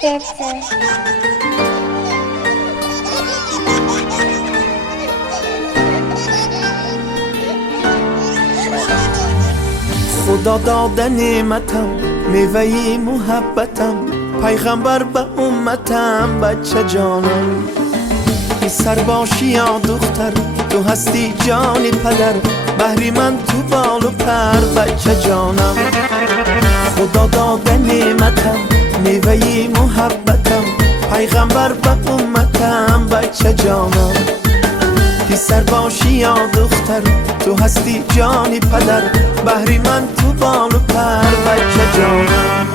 خدا داده نعمتم، میوه محبتم، پیغمبر به امتم، بچه جانم. پسر باشی یا دختر، تو هستی جان پدر، بهری من تو بال و پر، بچه جانم. خدا داده نعمتم، میوه محبتم، پیغمبر به امتم، بچه جانم. پسر باشی یا دختر، تو هستی جان پدر، بهری من تو بال و پر، بچه جانم.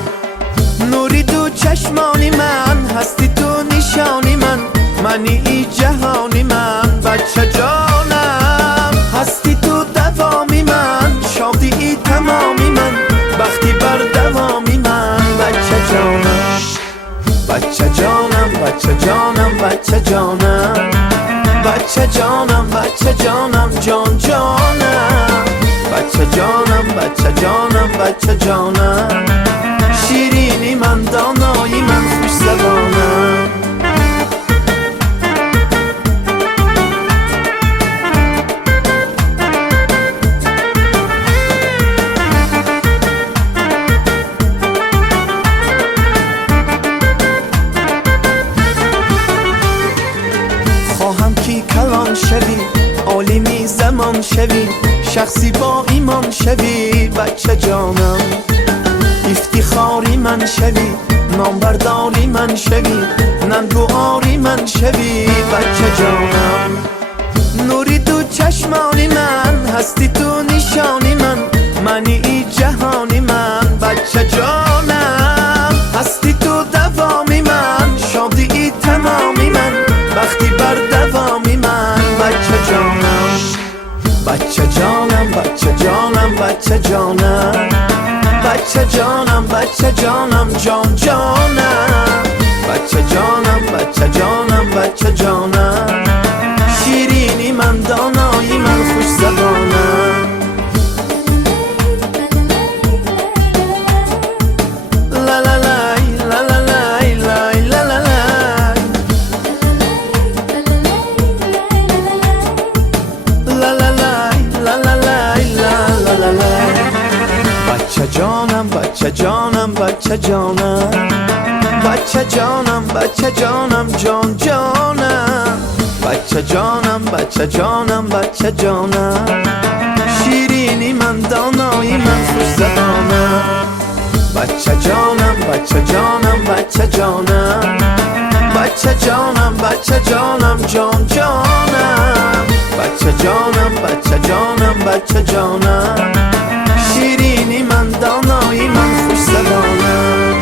نوری تو چشمانی من، هستی تو نشانی من، منی ای جهانی من، بچه جانم. هستی تو دوامی من، شادی ای تمامی من، بختی بر دوامی من، بچه جانم. بچه جانم، بچه جانم، بچه جانم، بچه جانم، بچه جانم، جان جانم. بچه جانم، بچه جانم، بچه جانم، شیرینی من، دانایی من، خوش زبانم. خواهم کی کلان شوی، عالمی زمان شوی، شخصی با ایمان شوی، بچه جانم. افتخاری من شوی، نامبرداری من شوی، ننگ و آری من شوی، بچه جانم. نوری تو چشمانی من، هستی تو نشانی من، منی ای جهانی من، بچه جانم. هستی تو دوامی من، شادی ای تمامی من، بختی بر دوامی من، بچه جانم. بچه جانم، بچه جانم، بچه جانم، بچه جانم، بچه جانم، جان جانم. بچه جانم، بچه جانم، بچه جانم، شیرینی من، دانایی من، خوش زبانم. لا لا لای، لا لا لای، لای لا لا لای، لا لا لای، لا لا لای، لا لا لای. بچه جانم، بچه جانم، بچه جانم، بچه جانم، بچه جانم، جان جانم. بچه جانم، بچه جانم، بچه جانم، شیرینی من، دانایی من، خوش زبانم. بچه جانم، بچه جانم، بچه جانم، بچه جانم، بچه جانم، جان جانم. بچه جانم، بچه جانم، بچه جانم، شیرینی من، دانایی من، خوش زبانم.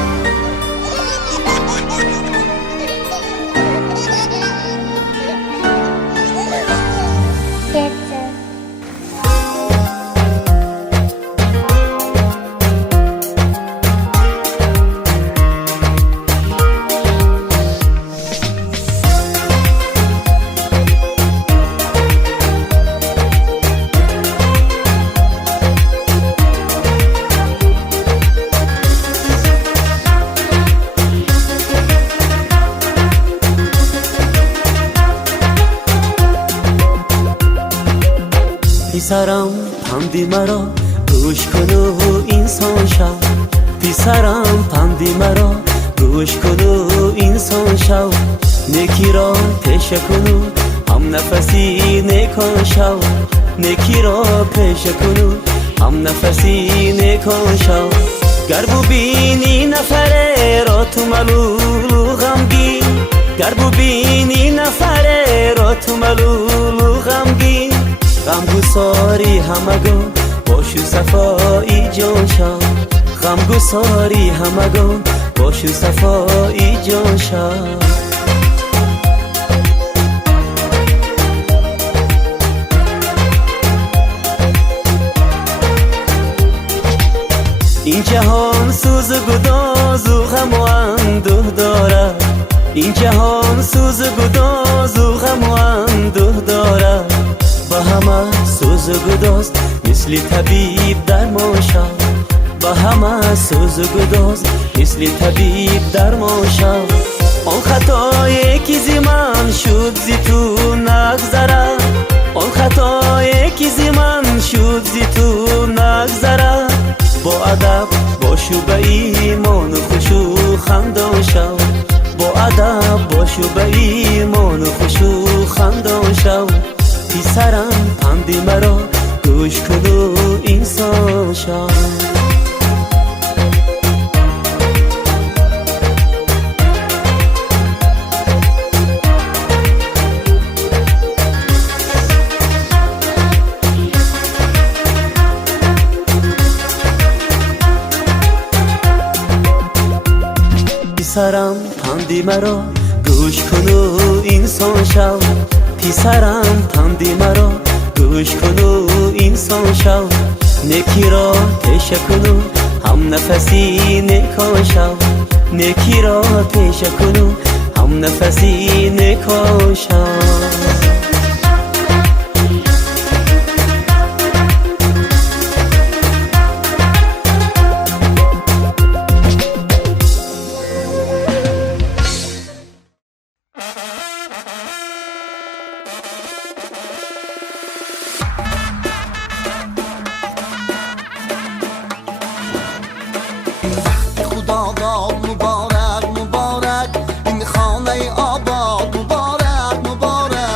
پسرم پندی مرا گوش کن و انسان شو، پسرم پندی مرا گوش کن و انسان شو، نیکی را پیش کن و هم نفسی نیکان شو، نیکی را پیش کن و هم نفسی نیکان شو. گر ببینی نفره را تو ملول و غمگین، گر ببینی نفره را تو ملول و غمگین، غمگساری همگان باش و صفایی جان شو، غمگساری همگان باش و صفایی جان شو. این جهان سوز و گداز و غم و اندوه دارد، این جهان سوز و گداز و غم و اندوه دارد، با همه سوز و گداز مثل طبیب درمان شو، با همه سوز و گداز مثل طبیب درمان شو. آن خطایی که زی من شد زی تو نگذره، آن خطایی که زی من شد زی تو نگذره. با ادب باشو به ایمان و خوش و خندان شو، با ادب باشو به ایمان و خوش و خندان شو. پسرم پند مرا گوش کن و انسان شو. پسرم پندی مرا گوش کن و انسان شو. پسرم پندی مرا گوش کن و انسان شو. نکی را پیش کن و هم نفسی نکان شو. نکی را پیش کن و هم نفسی نکان شو. خدا داد مبارک مبارک این خانه آباد مبارک مبارک.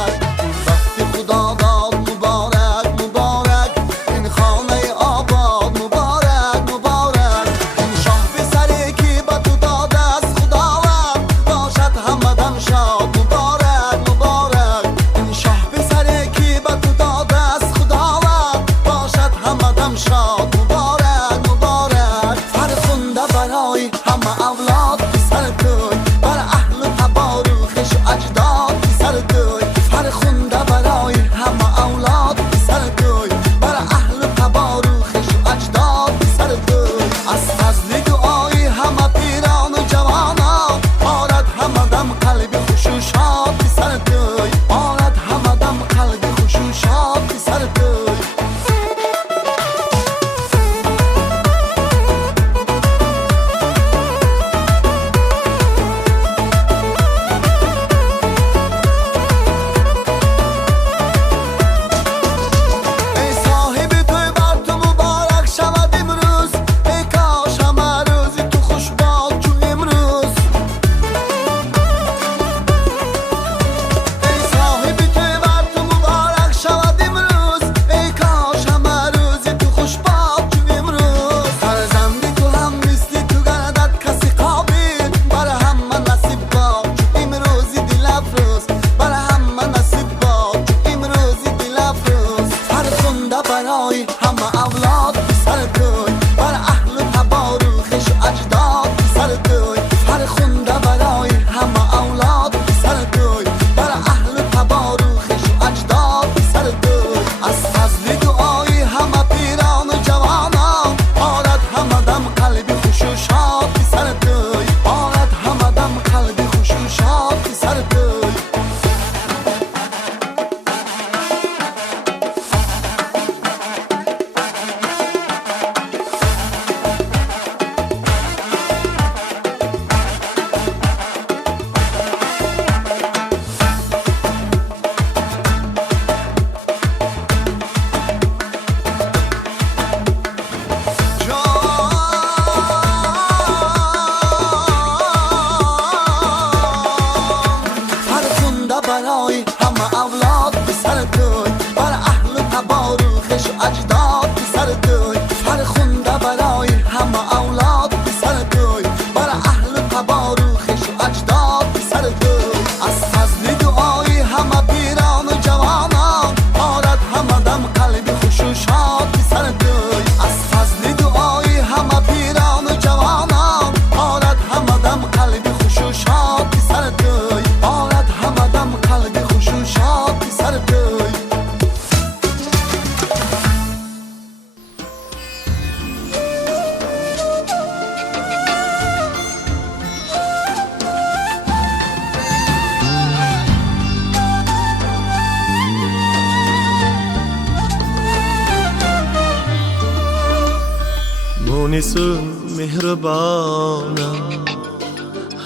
سون مهربانم،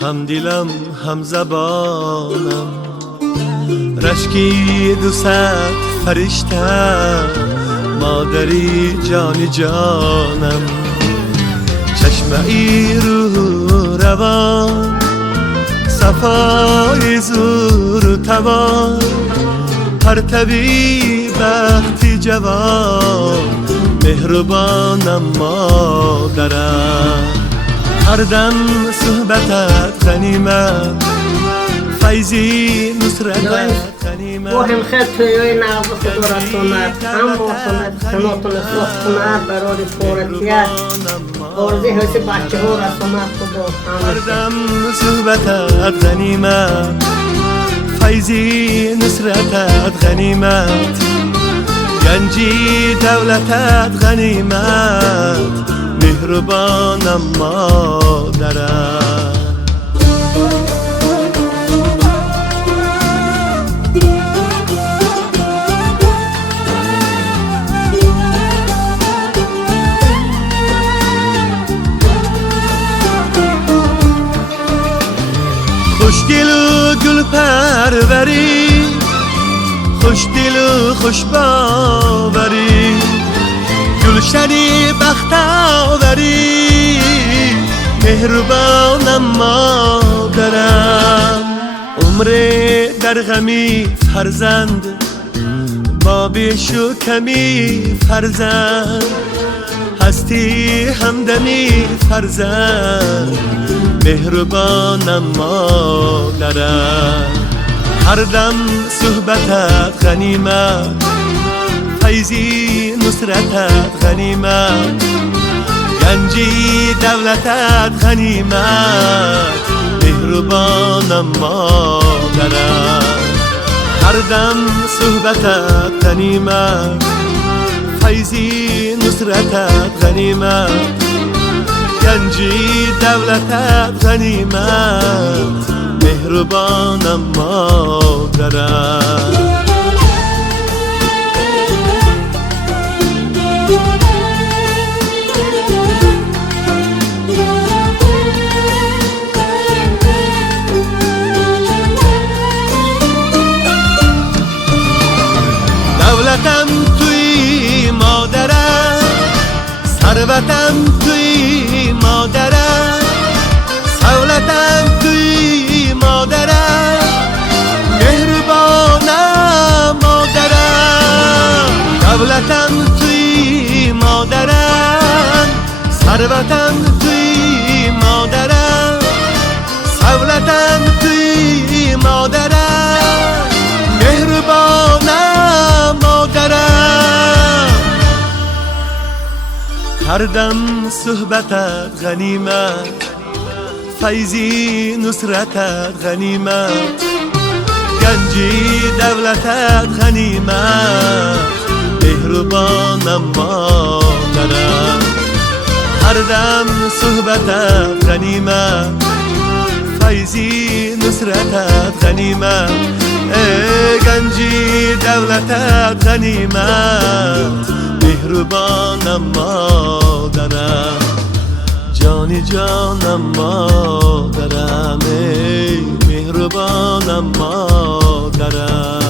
هم دلم هم زبانم، رشکی دوست فرشته، مادری جان جانم، چشمه رو روان، صفای زور و توان، پرتبی بختی جوان، مهربانم مادرم. هر دم صحبتت غنیمت، فیضی نصرتت غنیمت. وهم خیلی توی نعوض خدا رسوند، هم موتونت خناتون سوختونت برای پورتیت، آرزی حسی بچه ها رسوند خدا هر دم صحبتت غنیمت، فیضی نصرتت غنیمت، گنجی دولتت غنیمت، مهربانم مادرم. خوشگل و گل پروری، خوشدل و خوش باوری، گلشنی بخت آوری، مهربانم مادرم. عمر در غمی فرزند، بابش و کمی فرزند، هستی همدمی فرزند، مهربانم مادرم. هر دم صحبتت غنیمت، فیضی نصرتت غنیمت، گنجی دولتت غنیمت، مهربانم مادرم. هر دم صحبتت غنیمت، فیضی نصرتت غنیمت، گنجی دولتت غنیمت، مهربانم مادرم. دولتم توی مادرم، ثروتم توی مادرم، سولتم توی مادرم، مهربانم مادرم. دولتم توی مادرم، ثروتم توی مادرم، سولتم توی مادرم، مهربانم مادرم. هر دم صحبتت غنیمت، فیضی نصرتت غنیمت، گنجی دولتت غنیمت، مهربانم مادرم. هر دم صحبتت غنیمت، فیضی نصرتت غنیمت، گنجی دولتت غنیمت، مهربانم مادرم. جانی جانم مادرم، ای مهربانم مادرم.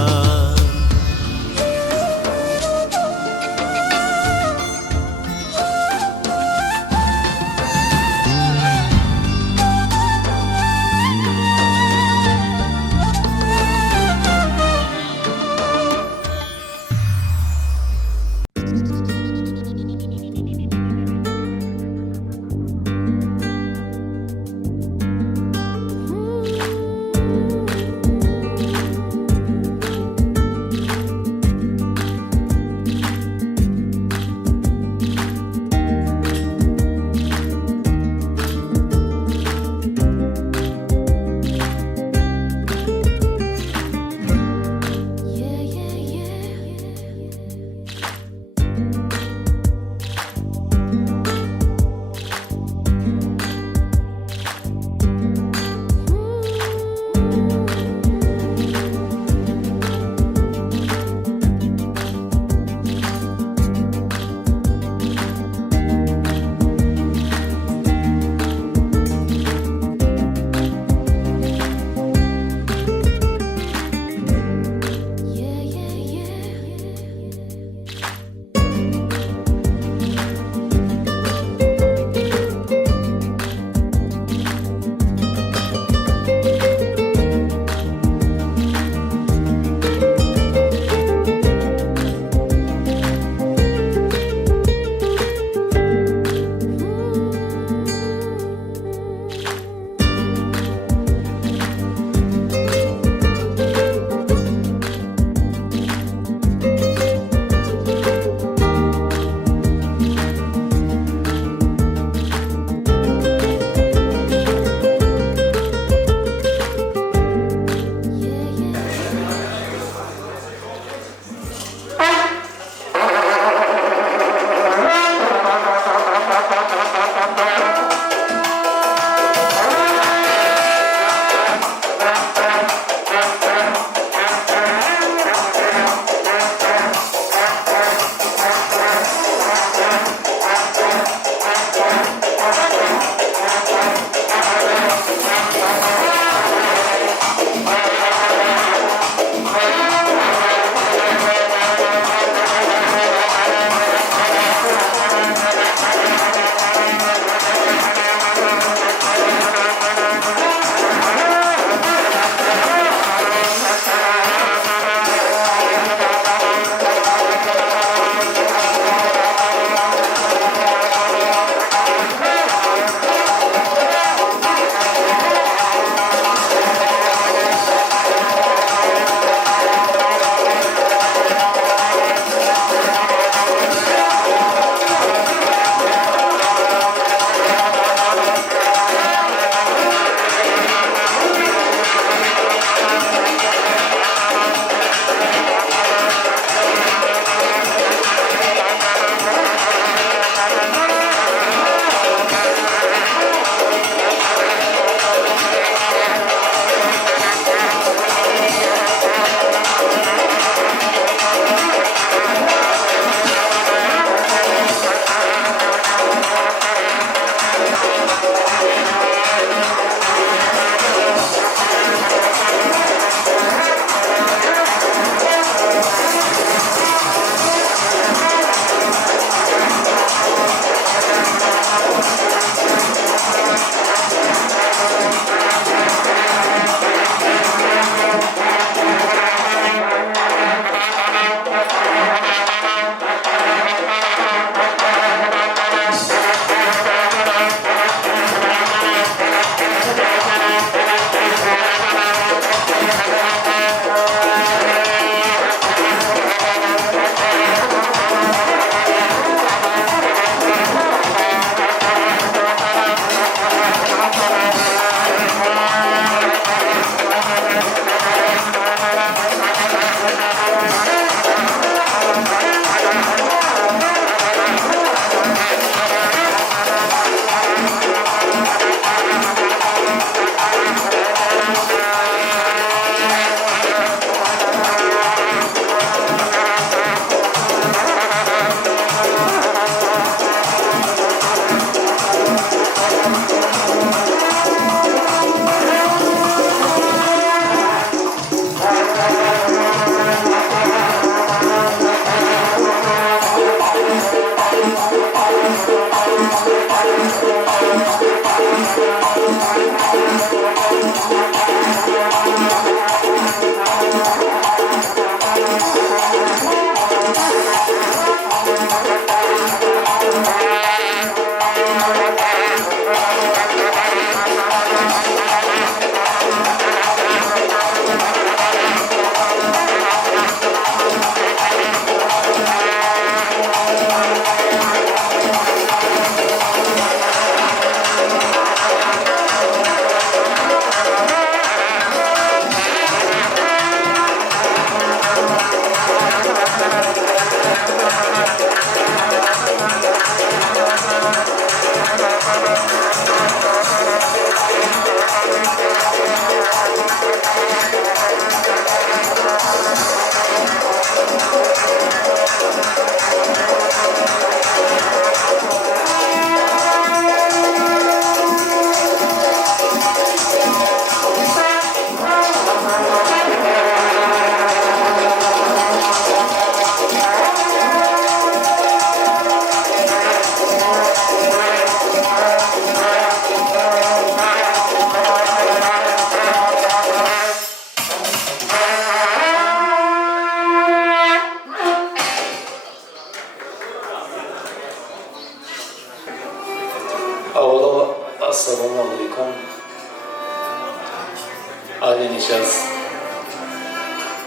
اهل نشست.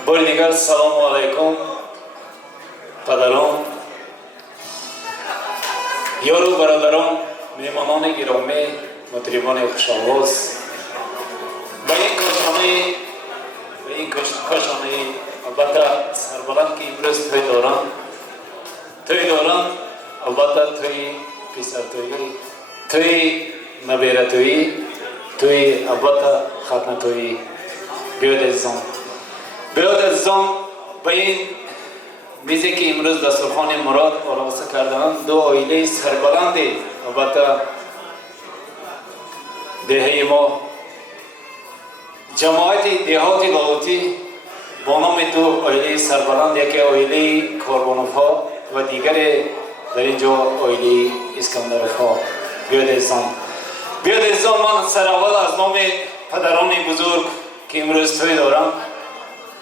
بار دیگر سلام علیکم پدران، یارو برادران، مهمانان گرامی، مطربان خوش‌آواز، به این کاشانه البته سربلند که امروز توی دارن البته توی پسرتویی، توی نبیرتویی، توی البته ختنتویی. بیاد عزیزان، به این میزی که امروز دسترخوان مراد آراسته کردند دو عائله سربلندی البته دهه ما، جماعت دهات لاهوتی با نام دو عائله سربلند، یکی عائله کاربانوف‌ها و دیگر در اینجا عائله اسکندروف‌ها. بیاد عزیزان، من سرآغاز از نام پدران بزرگ که امروز توی دارم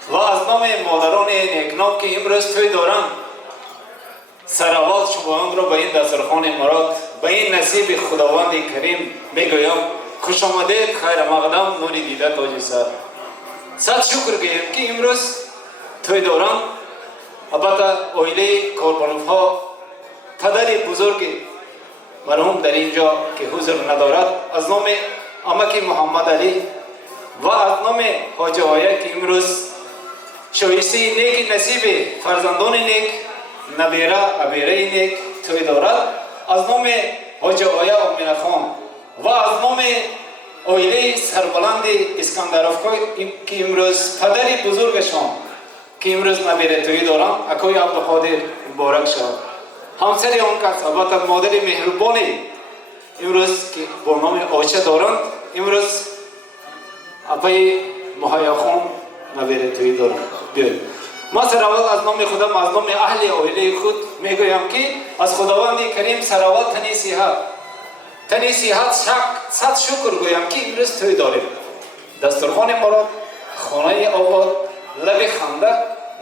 و از نام مادران نیکنام که امروز توی دارم سرآغاز شما را به این دسترخوان مراد، به این نصیب خداوند کریم میگویم خوش آمدید، خیر مقدم، نور دیده تاج سر. صد شکر گویم که امروز توی دارم. البته عائله کاربانوف‌ها پدر بزرگ مرحوم در اینجا که حضور ندارد، از نام عمک محمد علی و از نام حاج آیه که امروز شایسته نیک نصیب فرزندان نیک، نبیره ابیره نیک توی دارد، از نام حاج آیه امینه خان و از نام عائله سربلند اسکندروف که امروز پدر بزرگشان که امروز نبیره توی دارم اکای عبدالقادر مبارک شد. همسر آن کس البته مادر مهربانی امروز که با نام آیشه دارند، امروز اپای مهیا خان نبیره توی دارم. بیاید ما سرآغاز از نام خودم، از نام اهل عائله خود میگویم که از خداوند کریم سرآغاز تنی صحت صد شکر گویم که امروز توی داریم. دسترخوان مراد، خانه آباد، لب خنده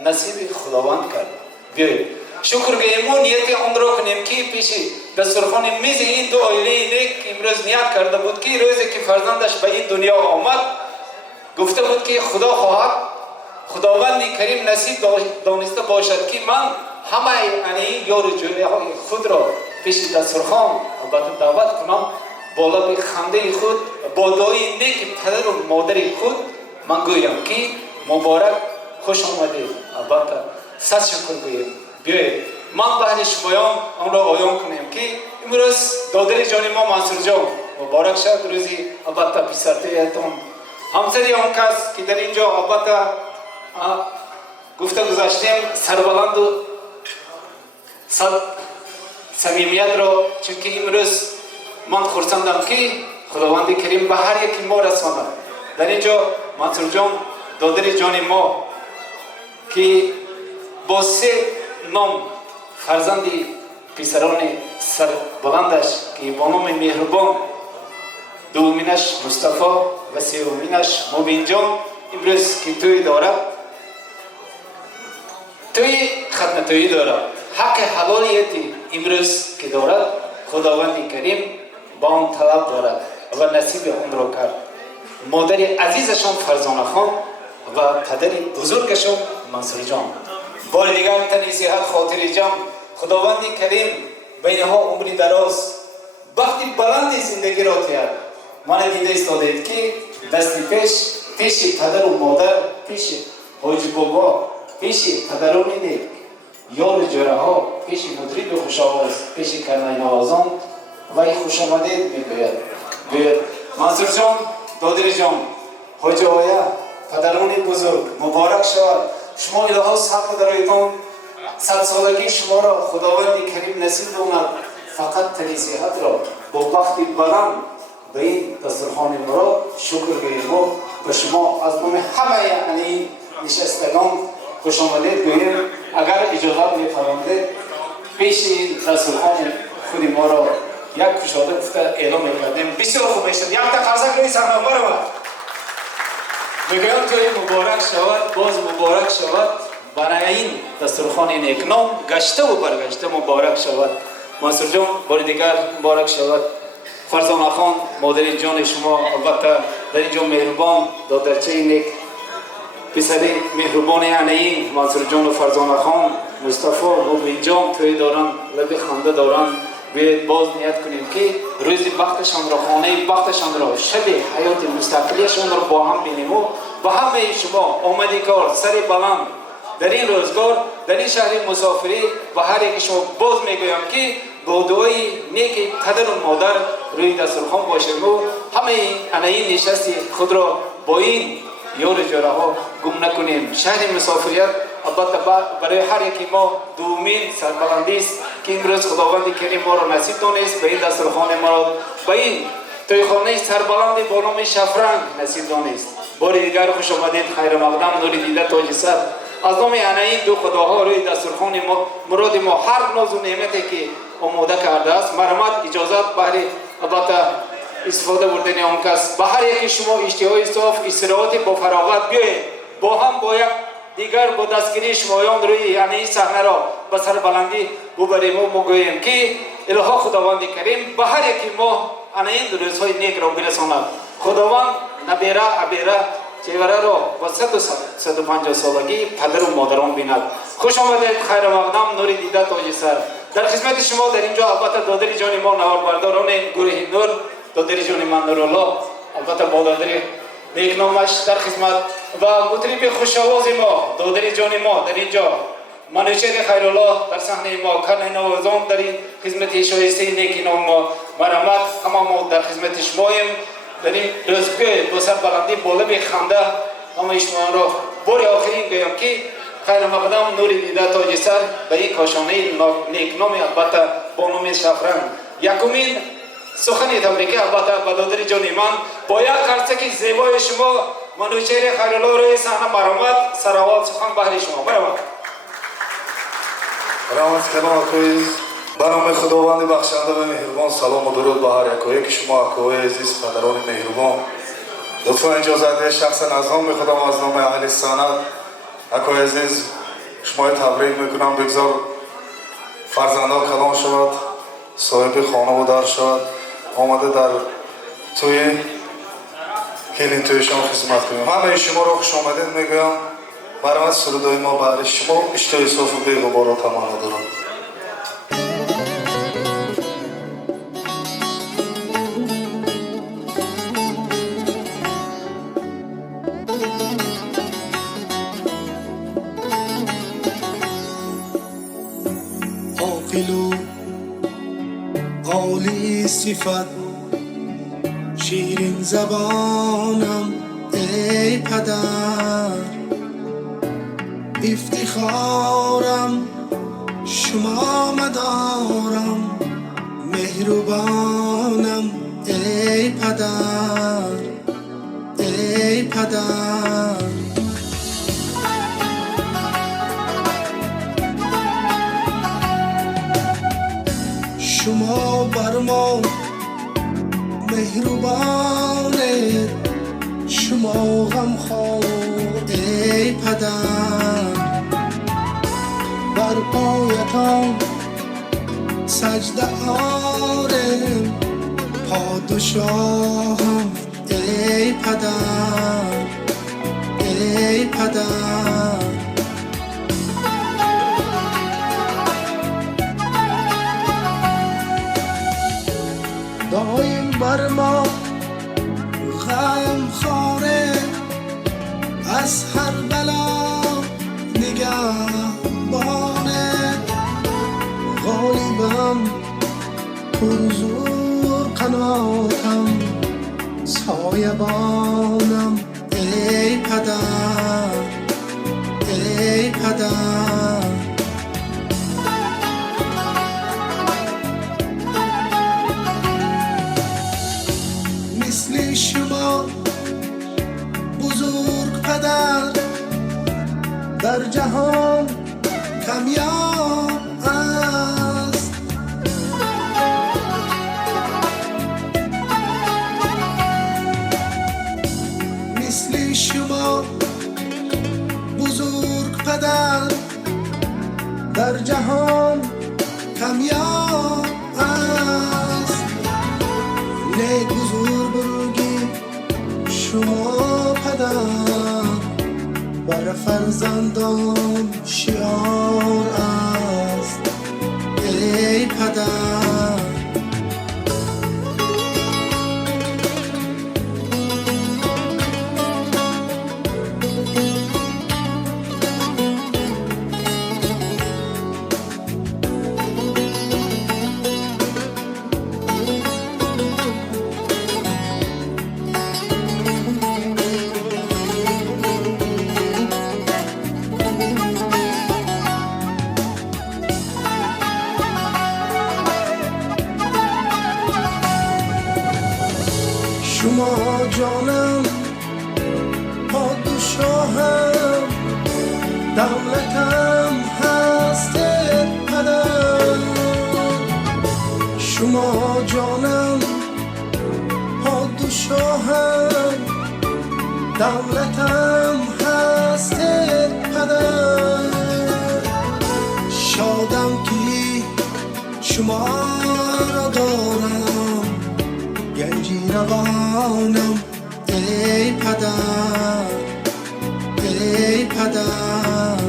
نصیب خداوند کرد. بیایید شکر گویم و نیت آن را کنیم که پیش دسترخوان میز این دو عائله نیک امروز نیت کرده بود که روزی که فرزندش به این دنیا آمد گفته بود که خدا خواهد خداوند کریم نصیب دانسته باشد که من همه این یار جوری های خود را پیش دسترخوان البته دعوت کنم، بالا به خنده خود با دعای نیک پدر و مادر خود من گویم که مبارک خوش آمدید. البته صد شکر گویم. بیایید من به اهل شمایان آن را آیان کنیم که امروز دادر جان ما منصور جان مبارک شد روزی البته پسرتیتون. همسری آن کس که در اینجا البته گفته گذاشتیم سربلند و صمیمیت را، چون که امروز من خرسندم که خداوند کریم به هر یکی ما رساند. در اینجا منصور جان دادر جان ما که با سه نام فرزندی پسران سربلندش که با نام مهربان، دومینش مصطفی و سومینش مبین جان امروز که توی دارد، توی ختنتویی دارد، حق حلالیتی امروز که دارد خداوند کریم با آن طلب دارد و نصیب آن را کرد. مادر عزیزشان فرزانه خان و پدر بزرگشان منصور جان. بار دیگر تنی صحت خاطر جمع خداوند کریم بینها عمری دراز وقتی بلند زندگی را تیاد. من دیده استادید که دست پیش پدر و مادر، پیش حاج بابا، پیش پدران نیک، یار جوره ها، پیش مدرب خوش‌آواز، پیش کرنای نوازان و این خوش آمدید میگوید. بیاید منصور جان، دادر جان، حاج آیه، پدران بزرگ مبارک شود. شما الهی صبر درایتان، صد سالگی شما را خداوند کریم نصیب آمد. فقط تنی صحت را با بخت بلند به این دسترخوان مراد شکر گوییم و به شما از نام همه یعنی نشستگان خوش آمدید گوییم. اگر اجازه می‌فرمایید پیش این دسترخوان خود ما را یک کشاده گفته اعلام می‌کردیم. بسیار خوب می‌شد. یک تا قرضک روی صحنه برآمد. میگویم که مبارک شود، باز مبارک شود برای این دسترخوان نیکنام گشته و برگشته مبارک شود. منصور جان بار دیگر مبارک شود. فرزانه خان مادر جان شما البته در اینجا مهربان دادرچه نیک پسری مهربان عنین منصور جان و فرزانه خان مصطفی مبین جان توی دارن لب خنده دارن بیاید باز نیت کنیم که روزی وقتشان را خانه وقتشان را شب حیات مستقلیشان را با هم بینیم و با همه شما آمدی کار سر بلند در این روزگار در این شهر مسافری و هر یک شما باز میگویم که با دعای نیک پدر و مادر روی دسترخوان باشیم و همه عنین نشستی خود را با این یار جاره ها گم نکنیم. شهر مسافریت البته برای هر یکی ما دومین سربلندی است که امروز خداوند کریم ما را نصیب دانست به این دسترخوان ما را به این تویخانه سربلند با نام شفرنگ نصیب دانست. بار دیگر خوش آمدید، خیر مقدم، نور دیده، تاج سر. از نام عنین دو خداها روی دسترخوان مراد ما هر ناز و نعمتی که آماده کرده است مرحمت اجازت برای البته استفاده بردن آن کس به هر یکی شما اشتهای صاف استراحت با فراغت بیایید با هم باید دیگر با دستگیری شمایان روی یعنی صحنه را به سر بلندی ببریم و گوییم که الها خداوند کریم به هر یکی ما این روزهای نیک را برساند. خداوند نبیره ابیره چهره را با 150 سالگی پدر و مادران بیند. خوش آمدید، خیر مقدم، نور دیده، تاج سر. در خدمت شما در اینجا البته دادر جان ما نواربرداران گروه نور، دادر جان من نورالله، البته با دادر نیکنامش در خدمت و مطرب خوش‌آواز ما دادر جان ما در اینجا منوچهر خیرالله در صحنه ما، کن نوازان در این خدمت شایسته نیک نام ما مرحمت همه ما در خدمت شماییم. در این روزگاه با سر بلندی بالا به خنده همه شما را بار آخرین گویم که خیر مقدم، نور دیده، تاج سر به این کاشانه نیک نام البته با نام شفرنگ. یکمین سخنی تبریکی البته به دادر جان من با یک قرصک زیبای شما منوچهر خیرالله روی صحنه مرحمت سراوات سخن بهر شما. مرحمت. رحمت کنم اکوی به نام خداوند بخشنده و مهربان سلام و درود به هر یک که شما اکوی عزیز پدران مهربان. لطفا اجازه ده شخص نظام میخوادم از نام اهل سند اکوی عزیز شما تبریک میکنم. بگذار فرزنده کلان شود، صاحب خانه و در شود، آمده در توی کلین تویشان خدمت کنیم. همه شما را خوش آمدید میگویم. مرحمت سرودای ما برای شما اشتهای صاف و بی‌غبار و تمنا دارم. عاقل و عالی صفت شیرین زبانم ای پدر، افتخارم شما مدارم، مهربانم ای پدر ای پدر. شما بر ما مهربانه، شما غمخوار ای پدر، بر پایتان سجده آرم، پادشاهم ای پدر ای پدر. دایم بر ما غم خاره، از هر بلا نگهبانه، غالبم پرزور قناتم، سایبانم ای پدر ای پدر. مثل شما بزرگ پدر در جهان کمیاب است، مثل شما بزرگ پدر در جهان کمیاب است. نیک بزرگ بروگی پدر بر فرزندان شعار است ای پدر. شما جانم پادشاهم دولتم هست پدر. شما جانم پادشاهم دولتم هست پدر. شادم که شما را دارم گنجی روانم ای پدر ای پدر.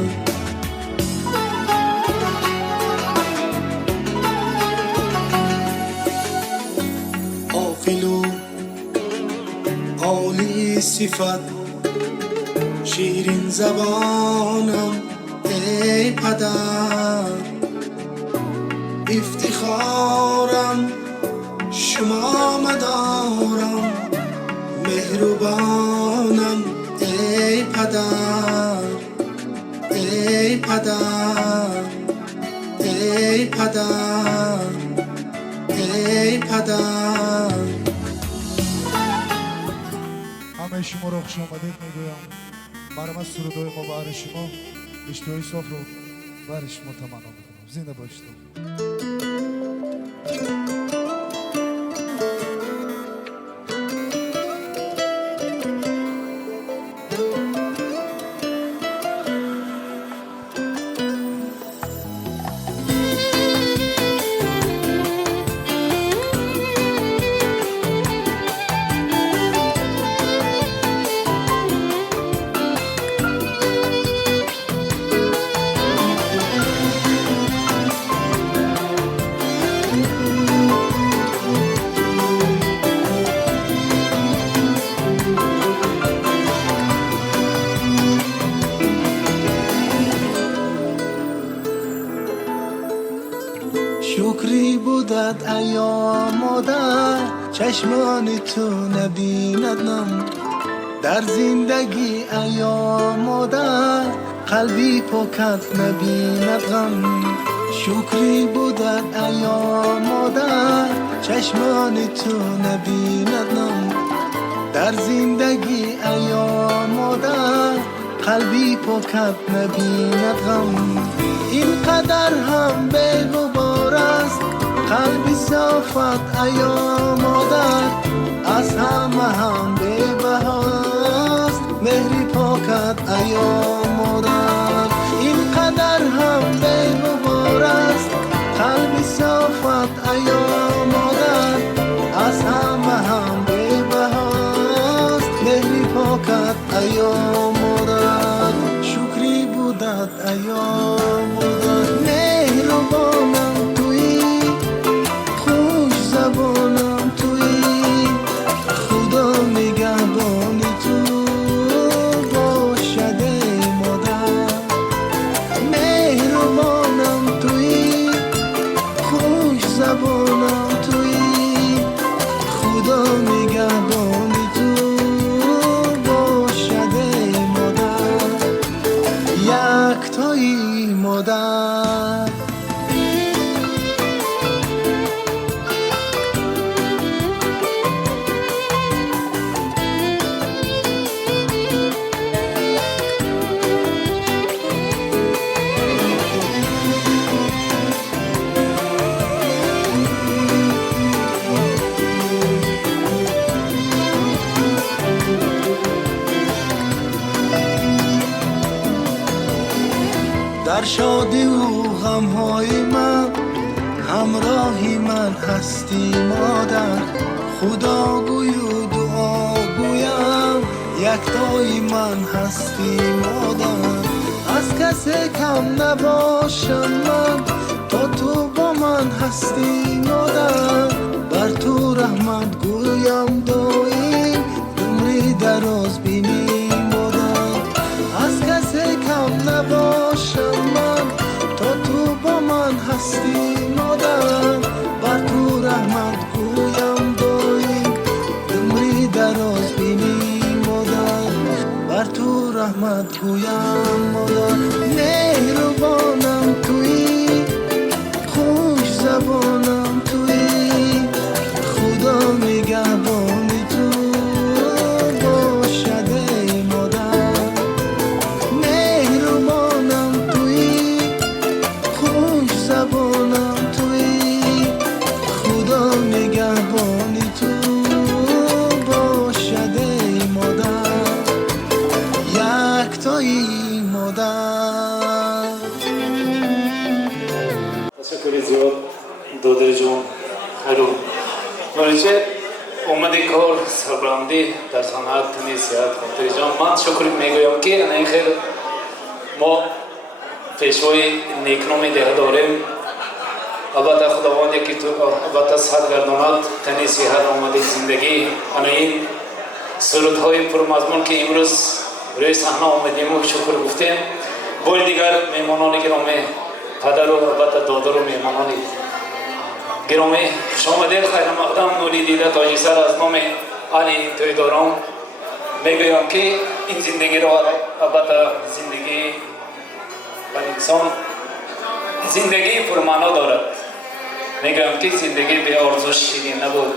عاقل و عالی صفت شیرین زبانم ای پدر. افتخارم شما مدارم مهربانم ای پدر ای پدر ای پدر ای پدر. همه شما رو خوش آمدید میگویم. برام از سرودای ما برای شما اشتهای صاف رو برای شما تمنا میکنم. زنده باشید. شکری بودد ایام مادر چشمان تو نبیندم در زندگی ایام مادر قلبی پاکت نبیند غم. شکری بودد ایام مادر چشمان تو نبیندم در زندگی ایام مادر قلبی پاکت نبیند غم. اینقدر هم بی‌غبار است قلبی صافت ایام مادر از همه هم بی‌بهاست مهری پاکت ایام مادر. اینقدر هم بی‌غبار است قلبی صافت ایام مادر از همه هم بی‌بهاست مهری پاکت ایام مادر. شکری بودت ایام مادر مهربانم تویی خوش زبانم تویی خدا نگهبانی تو باشد ای مادر. مهربانم تویی خوش زبانم تویی خدا نگهبانی تو باشد ای مادر. یک تایی مادر. در شادی و غمهای من همراهی من هستی مادر. خدا گوی و دعا گویم یکتای من هستی مادر، از کسی کم نباشم من، تا تو با من هستی مادر. بر تو رحمت گویم دایم، عمری دراز بینی مادر. از کسی کم نباشم من، تا تو با من هستی مادر. بر تو رحمت گویم دایم، عمری دراز بینی مادر. بر تو رحمت گویم مادر. مهربانم تویی، خوش زبانم تویی، خدا نگهبان تو باشد ای مادر. مهربانم تویی، خوش زبانم تویی، خدا نگهبان تو باشد ای مادر. یکتایی مادر. تشکر زیاد دادر جان هرون. مرچه اومدی کار سربراندی در صنعت تنیسیات خاطر جان من شکر میگویم که این خیر ما پیشوای نیکنامی ده داریم. البته خداوندی که تو البته صد گرداند تنیسیات اومدی زندگی این سرودهای پرمضمون که امروز روی صحنه آمدیم و شکر گفتیم. بار دیگر میهمانان گرامی پدر و البته دادر و میهمانان گرامی خوش آمدید. خیر مقدم نوری دیده تاجی سر از نام علی تویداران میگویم که این زندگی را البته زندگی و انسان زندگی پرمعنا دارد. میگویم که زندگی به آرزو شیرین نبود،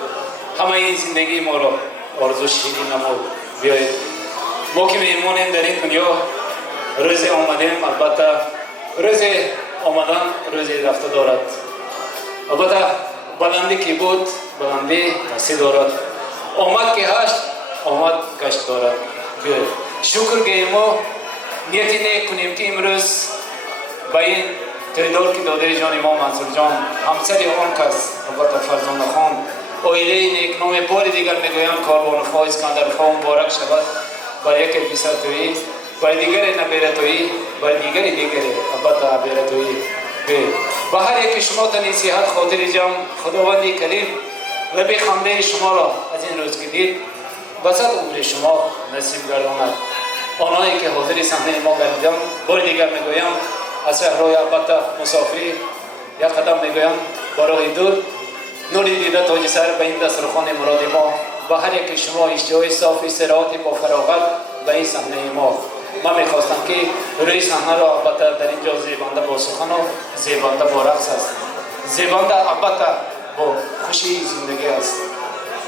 همه این زندگی ما را آرزو شیرین نبود. بیایید ما که میمونیم در این دنیا روزی آمدیم، البته روزی آمدن روزی رفته دارد. البته بلندی که بود بلندی نسی دارد، آمد که هشت آمد گشت دارد. بیایید شکر گوییم ما نیتی نیک کنیم که امروز با این تعداد که داده جان ما منصور جان همسر آن کس البته فرزند خان آیله نیکنام بار دیگر میگویم کاروانفا اسکندر خان مبارک شود. برای یک پسر تویی، برای دیگری نبیره تویی، برای دیگری البته نبیره تویی. و هر یک شما تنی صحت خاطر جمع خداوندی کریم لبی خنده شما را از این روز که دید بسط عمر شما نصیب گرداند. آنهایی که حاضر صحنه ما گردیدم بار دیگر میگویم از صحرای البته مسافری یک قدم میگویم برای دور نوری دیده تاج سر به این دسترخوان مراد ما و هر یک شما اشتهای صاف استراحت با فراغت به این صحنه ما. من میخواستم که روی صحنه را البته در اینجا زیبنده با سخن و زیبنده با رقص است. زیبنده البته با خوشی زندگی است.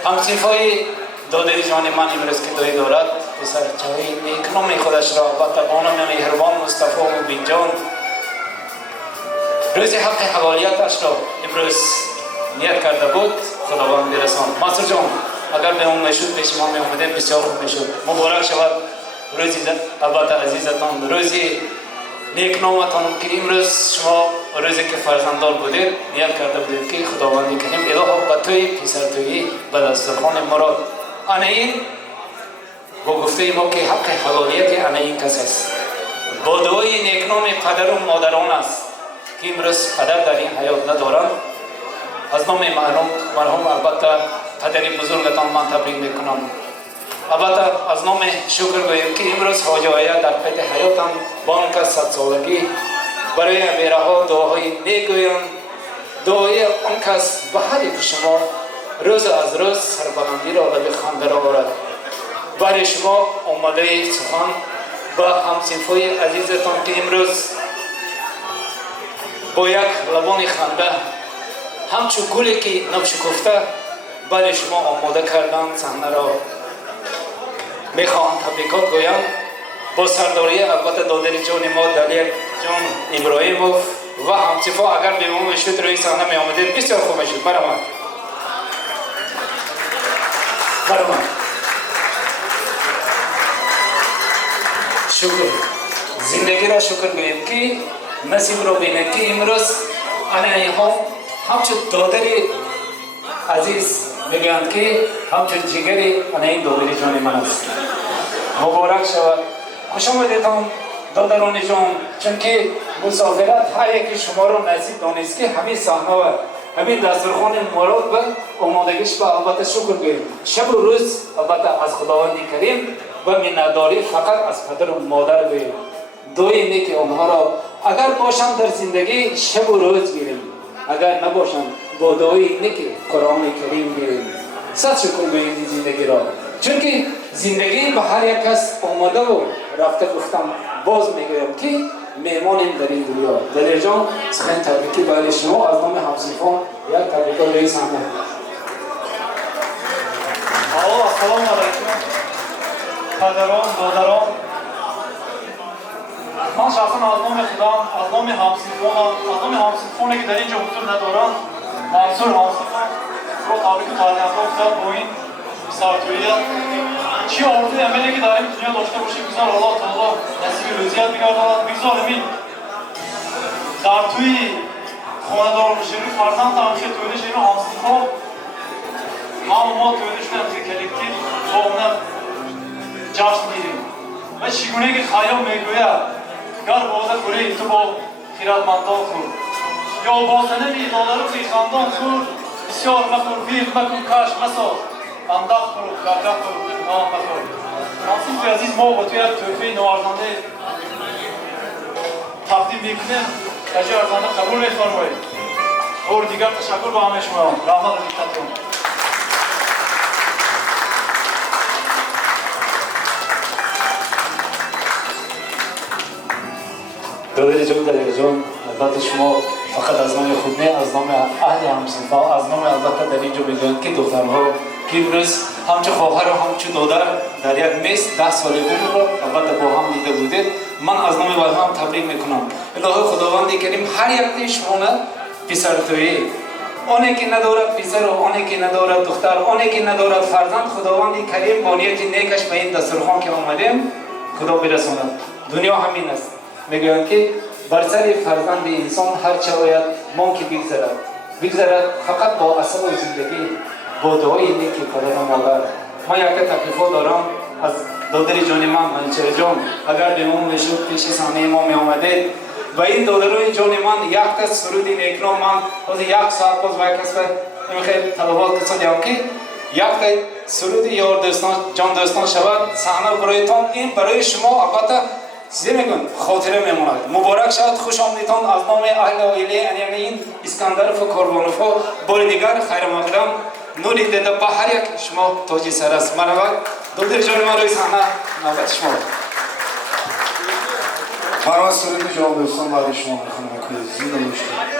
همصنفای دادر جان من امروز که دایی دارد پسر چاوی نیکنام خودش را البته با نام مهربان مصطفی مبین جان روز حق حوالیتش را امروز نیت کرده بود. خداوند برساند. منصور جان اگر به اون میشد پیش ما می اومده بسیار خوب میشد. مبارک شود روزی البته عزیزتان، روزی نیکنامتان که امروز شما روزی که فرزندان بودید نیت کرده بودید که خداوندی کنیم الهی به توی پسر تویی به دسترخوان ما را این با گفته ما که حق حلالیت این کس است. با دعای نیکنام پدر و مادران است که امروز پدر در این حیات ندارند. از نام مرحوم البته پدری بزرگتان من تبریک میکنم. البته از نام شکر گویم که امروز حاج آیا در قید حیاتم با آن کس 100 سالگی برای بیرها دعاهای میگویم. دعای آن کس به هر یک شما روز از روز سربلندی را و خنده را آورد. برای شما آماده سخن با همصنفای عزیزتان که امروز با یک لبان خنده همچون گلی که نوشکفته برای شما آماده کردن صحنه را میخواهم تبریکات گویم. با سرداری البته دادر جان ما دلیل جان ابراهیموف و همصنفا اگر به ما میشد روی صحنه می آمدید بسیار خوب میشد. برام شکر زندگی را شکر گویم که نصیب را بینید که امروز آنها همچون دادر عزیز میگویند که همچون جگری این دادر جان من است. مبارک شود. خوش آمدیدتان دادران جان، چون که مسافرت هر یکی شما را نصیب دانست که همین صحنه و همین دسترخوان مراد و آمادگیش به البته شکر گوییم. شب و روز البته از خداوند کریم و منتداری فقط از پدر و مادر گوییم. دعای نیک آنها را اگر باشند در زندگی شب و روز گیریم، اگر نباشند با دعای نیک قرآن کریم گیریم. صد شکر گوییم این زندگی را، چون که زندگی به هر یک کس آمده و رفته. گفتم باز میگویم که میمانیم در این دنیا. دلیر جان سخن تبریکی برای شما از نام همصنفان یک تبریک روی صحنه. السلام علیکم پدران دادران. من شخصا از نام خودم، از نام همصنفانی که در اینجا حضور ندارند، منصور همصنفان رو تبریک و تهنیت گفتم با این سرتویت. چی آرزوی عملی که در این دنیا داشته باشیم بگذار الله تعالی نصیب روزیت بگرداند. بگذار همین در توی خانه‌دار شیرین فرزند همیشه تویده شیرین همصنفان ما تویده شدیم که کلکتیو با اونم جشن گیریم و چگونه که خیام میگوید گر باده خوری تو با خیرتمندان خور یا با سنمی دادر و خیخاندان خور بسیار مخور ویر مکن کش مساز انداخ خور و ککک خور و نام مخور. همصنف عزیز ما با توی یک تحفه نوارزنده تقدیم میکنیم. تجیه ارزنده قبول میفرمایید. اور دیگر تشکر به همه شما. رحمت و دیکتتون. دادر جان البته شما فقط از نام خود نه، از نام اهل همصنفا، از نام البته در اینجا میگویند که دخترها که امروز همچه خواهر و همچه دادر در یک میز 10 سالگی رو البته با هم دیده بودید. من از نام هم تبریک میکنم. الهی خداوند کریم هر یک شما پسر تویی، آنی که ندارد پسر و آنی که ندارد دختر، آنی که ندارد فرزند، خداوند کریم با نیت نیکش به این دسترخوان که آمدیم خدا برساند. دنیا همین است. میگویند که بر سر فرزند انسان هر چه آید مان که بگذرد فقط با اصل و زندگی با دعای نیک پدر و مادر. ما یک تکلیفات دارم از دادر جان منچر جان، اگر دیمون میشد پیش صحنه ما می آمدید و این دادرای جان من یک تا سرودی نیکنام من باز یک ساعت باز وای کس میخواد طلبات کسان که یک تا سرودی یار دوستان جان دوستان شود صحنه برایتان. این برای شما البته چیزی میگن خاطره میماند. مبارک شد، خوش آمدیدتان از نام اهل عائله یعنی این اسکندرف و کاروانوف و بار دیگر خیر مقدم نوری دیده به هر یک شما تاج سر است. مرحبا دادر جان من روی صحنه نوبت شما. مرحبا سرود جان دوستان برای شما میخونم که زنده باشید.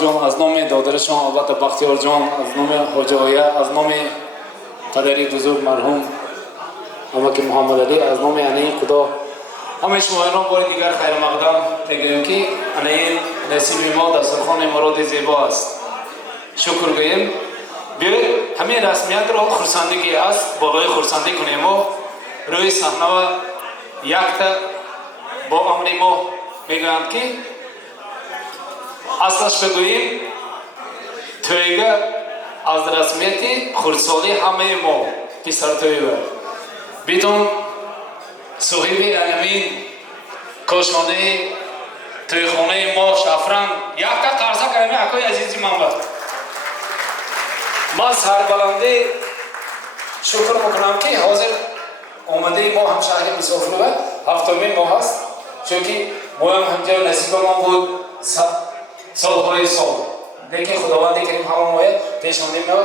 جان از نام دادرشان البته بختیار جان از نام حاج آیه از نام پدری بزرگ مرحوم امک محمد علی از نام انای خدا همه شما ایران بار دیگر خیر مقدم میگویم که انای نصیب ما دسترخوان مراد زیبا است شکر گوییم بیایید همین رسمیت رو خرسندگی است بالای خرسندی کنیم و روی صحنه و یک تا با امر ما میگویند که اصلش بگوییم تویگه از رسمیت خردسالی همه ما پسر تویگه بیتون صاحب علمین کاشانه تویخانه ما شفرن یک تا قرضه کنیم اکای عزیزی منبر من سربلنده شکر میکنم که حاضر آمده ما هم شهر مسافر بود هفتمین ما هست چون که ما هم همجا نصیب ما بود سالهای سال لیکن خداوند کریم همه مایه پیشاندیم نو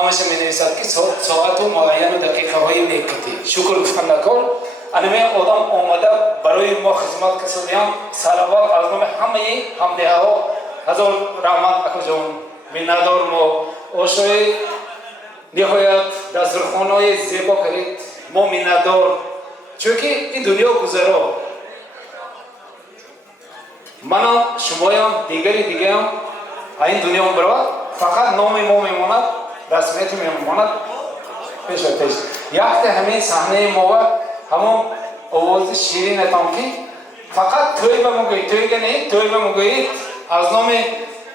همشه می نویسد که ساعت و معین و دقیقه های نیکتی شکر گفتن نکن انمی آدم آمده برای ما خدمت کسانیم سلوات از نام همه همدیه ها هزار رحمت اکو جان بیندار ما اوشوی نهایت دسترخوان‌های زیبا کردید ما میندار چونکه این دنیا گذرا من شمایان دیگه هم این دنیا برای فقط نام ما میماند رسمیت میماند پیش یک همین صحنه ما همون آواز شیرین اتام که فقط توی به مگویید توی گنید توی به مگویید از نام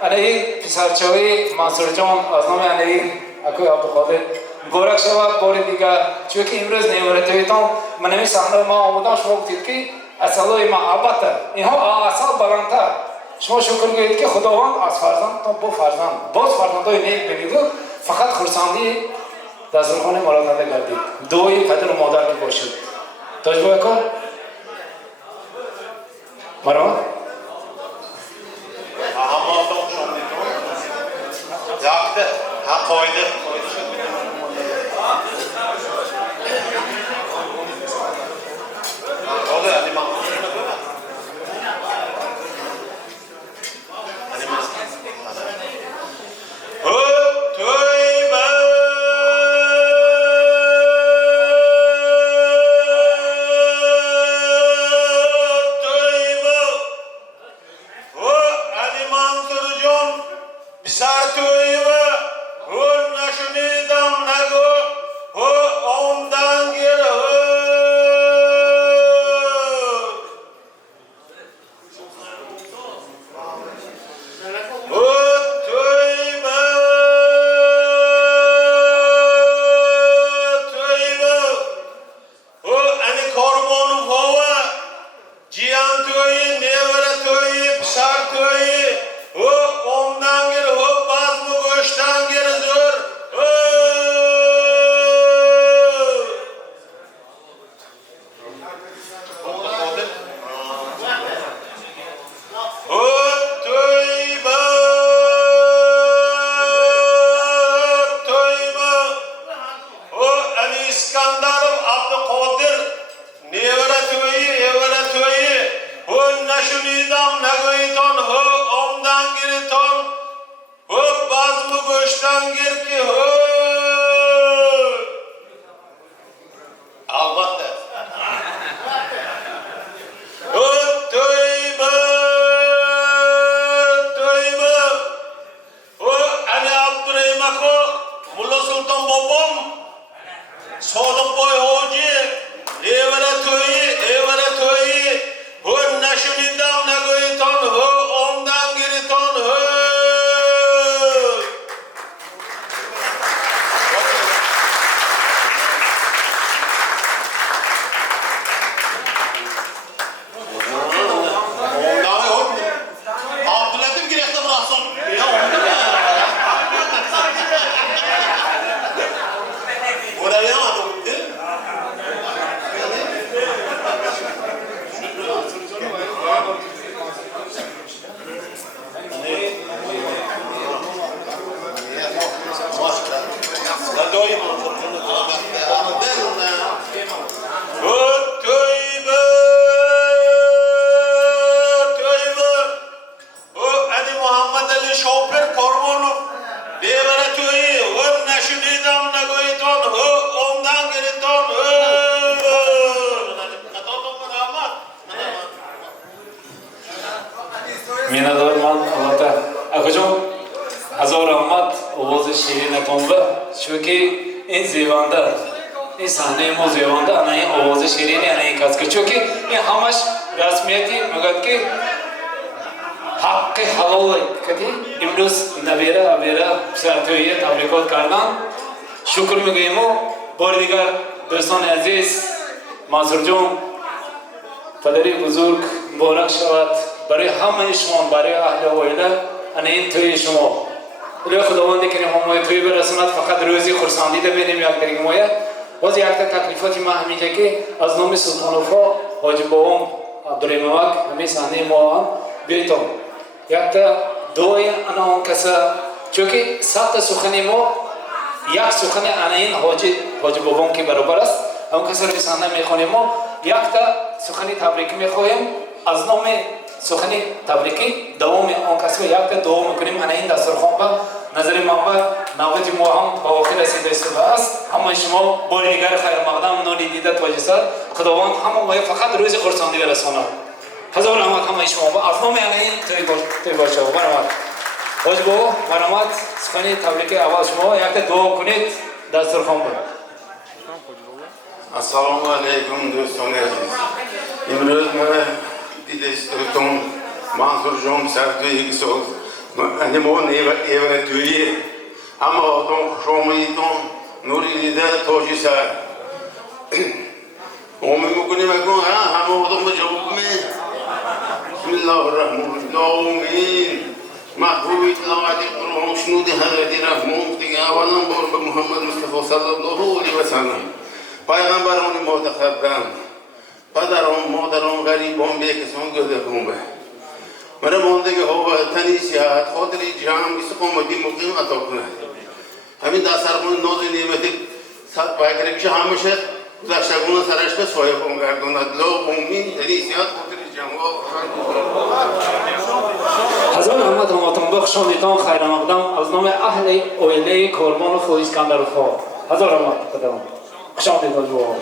علیه پسرچه‌های منصور جان از نام علیه اکوی عبدالقادر مبارک شود بار دیگر چونکه امروز نیورتویتان من این صحنه ما آمدم شما گفتید که اصلای ما البته اینها اصل بلندتر شما شکر گویید که خداوند از فرزند تا با فرزند باز فرزندای نیک ببینید فقط خرسندی دسترخوان ما را تنده گردید دوی پدر و مادر که باشید تجربه کن مرحبا Yaktı. Ha koydu. O da animasyon. مینادار من البته اکجون هزار رحمت آواز شیرینتون به چونکه این زیبنده این صحنه ما زیبنده انا این آواز شیرینی انا این کس که چونکه این همش رسمیتی مگد که حق حلال کتی امروز نبیره ابیره سرتویه تبریکات کردن شکر میگوییم و بار دیگر دوستان عزیز منصور جون پدری بزرگ مبارک شود برای همه شما برای اهل وایله انا این توی شما الهی خداوندی که همه توی برساند فقط روزی خرسندی ببینیم یک درگی مایه باز یک تکلیفاتی ما همیشه که از نام سلطان وفا حاجی بابام عبدالرحیم همین صحنه ما هم بیایتم یک دوی انا اون کسا چونکه سخت سخنی ما یک سخن انا این حاجی بابام که برابر است اون کسا رو صحنه میخوانیم ما یک تا سخنی تبریک میخواهیم از نام سخنی تبریکی دوم آن کسی که یک دوم میکنیم انا این دسترخوان با نظر من با نوبت ما هم با آخر رسیده است همه شما بار دیگر خیر مقدم نوری دیده توجه سر خداوند همه ما فقط روز خرسندی برساند هزار رحمت همه شما با افهام این توی باشه برامت حاج بابا برامت سخنی تبریک اول شما یک دعا کنید دسترخوان با السلام علیکم دوستان عزیز امروز من دیده استراتون منصور جان سر توی یک سال انیمان ایوان توی اما آتون خوشامونیتون نوری دیده تاجی سر اومی میکنیم اکن همه آدم جواب می بسم الله الرحمن الرحیم محبوبی تلاوتی قرآن شنودی حضرتی رحمان دیگه اولا بار به محمد مصطفی صلی الله علیه و سلم پیغمبران متقدم پدران مادران غریبان به کسان گذرگم به مرا ماندگی ها و تنی سیاحت خاطری جهان استقامتی مقیم عطا کنه همین دسترخوان ناز نعمتی صد پایکره بشه همیشه داشتگون سرش به سایه بگرداند لا امین تنی سیاحت خاطری جهان هزار رحمت همتون بخشاندیتان خیر مقدم از نام اهل اویله کارمان و اسکندر خان هزار رحمت خداوند خشاندیتان جواب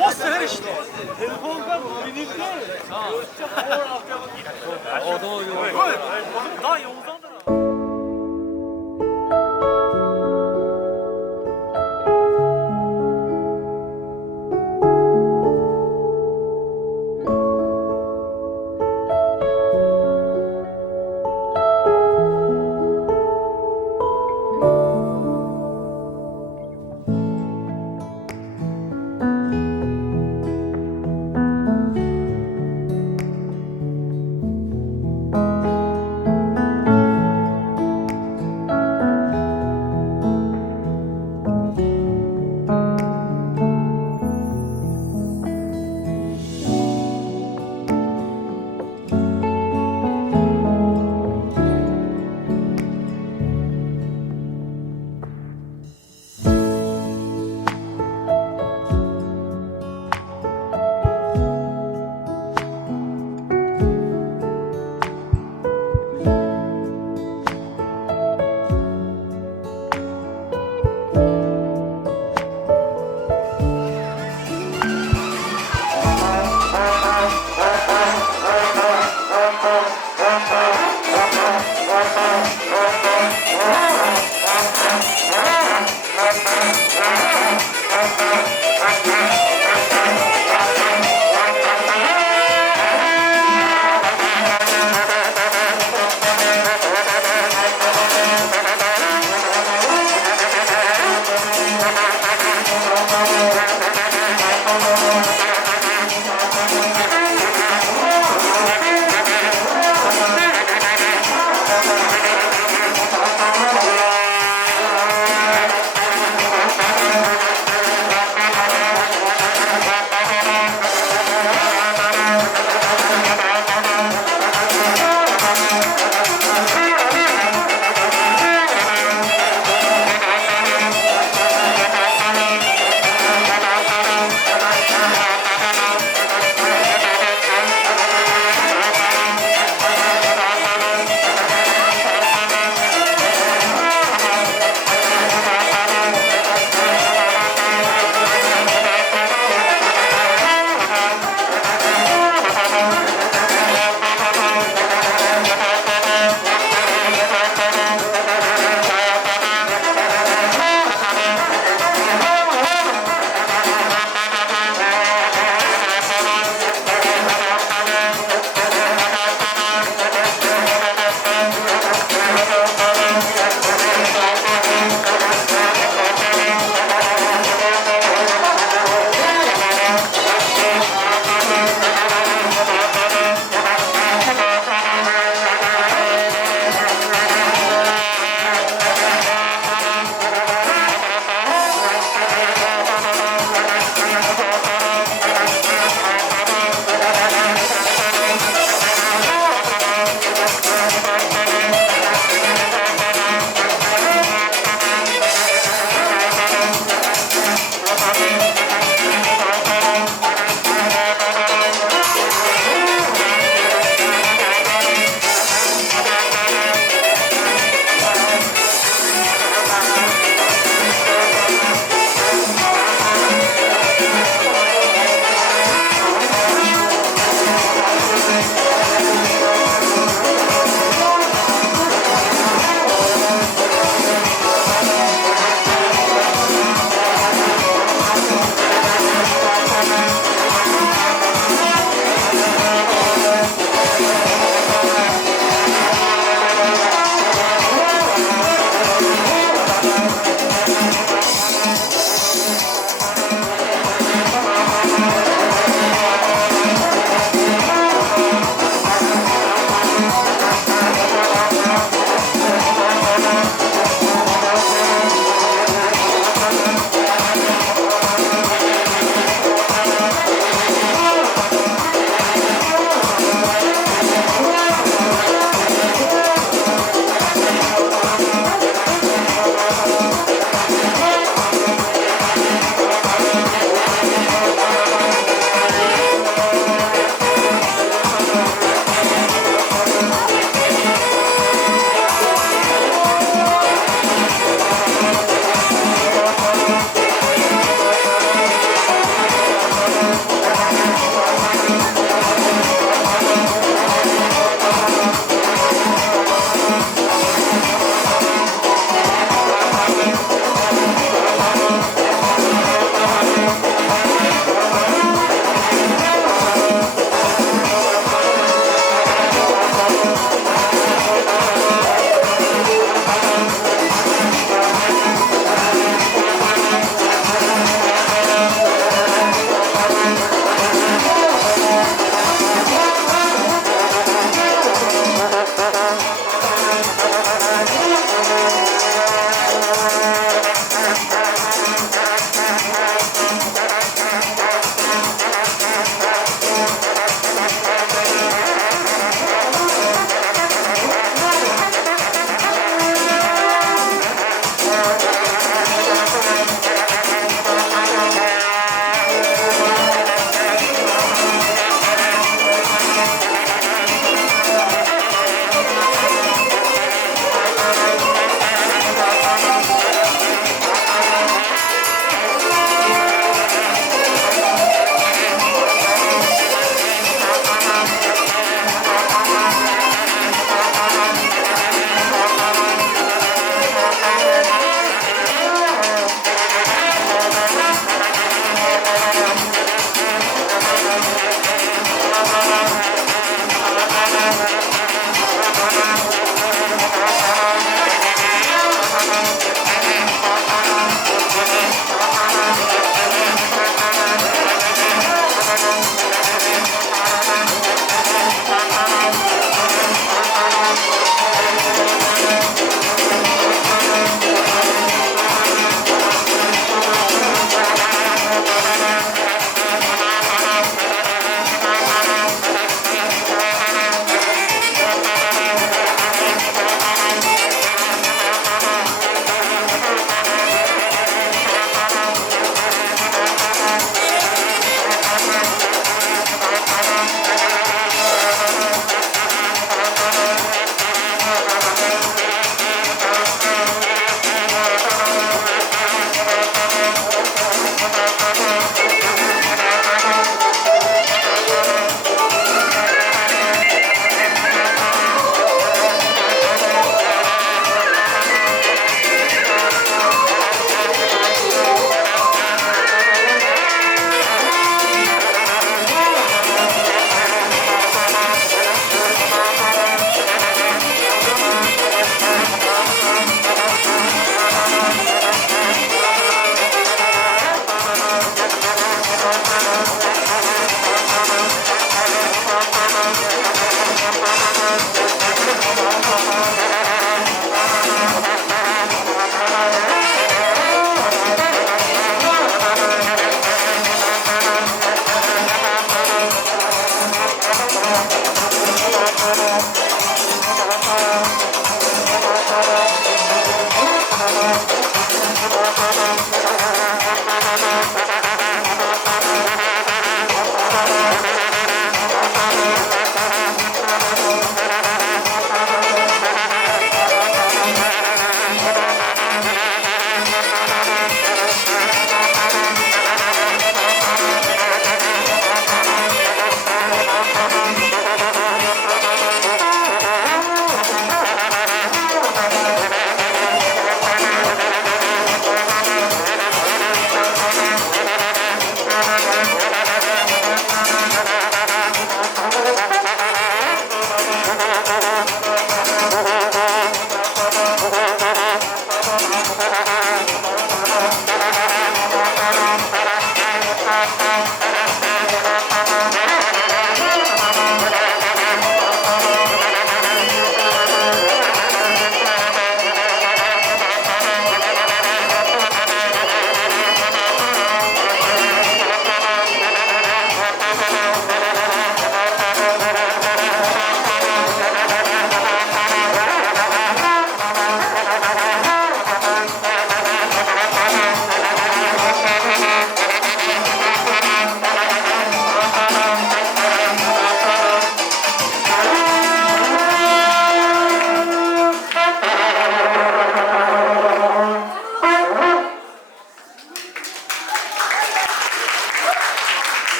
O seher işte. Telefondan bilindi. Daha yoldandır.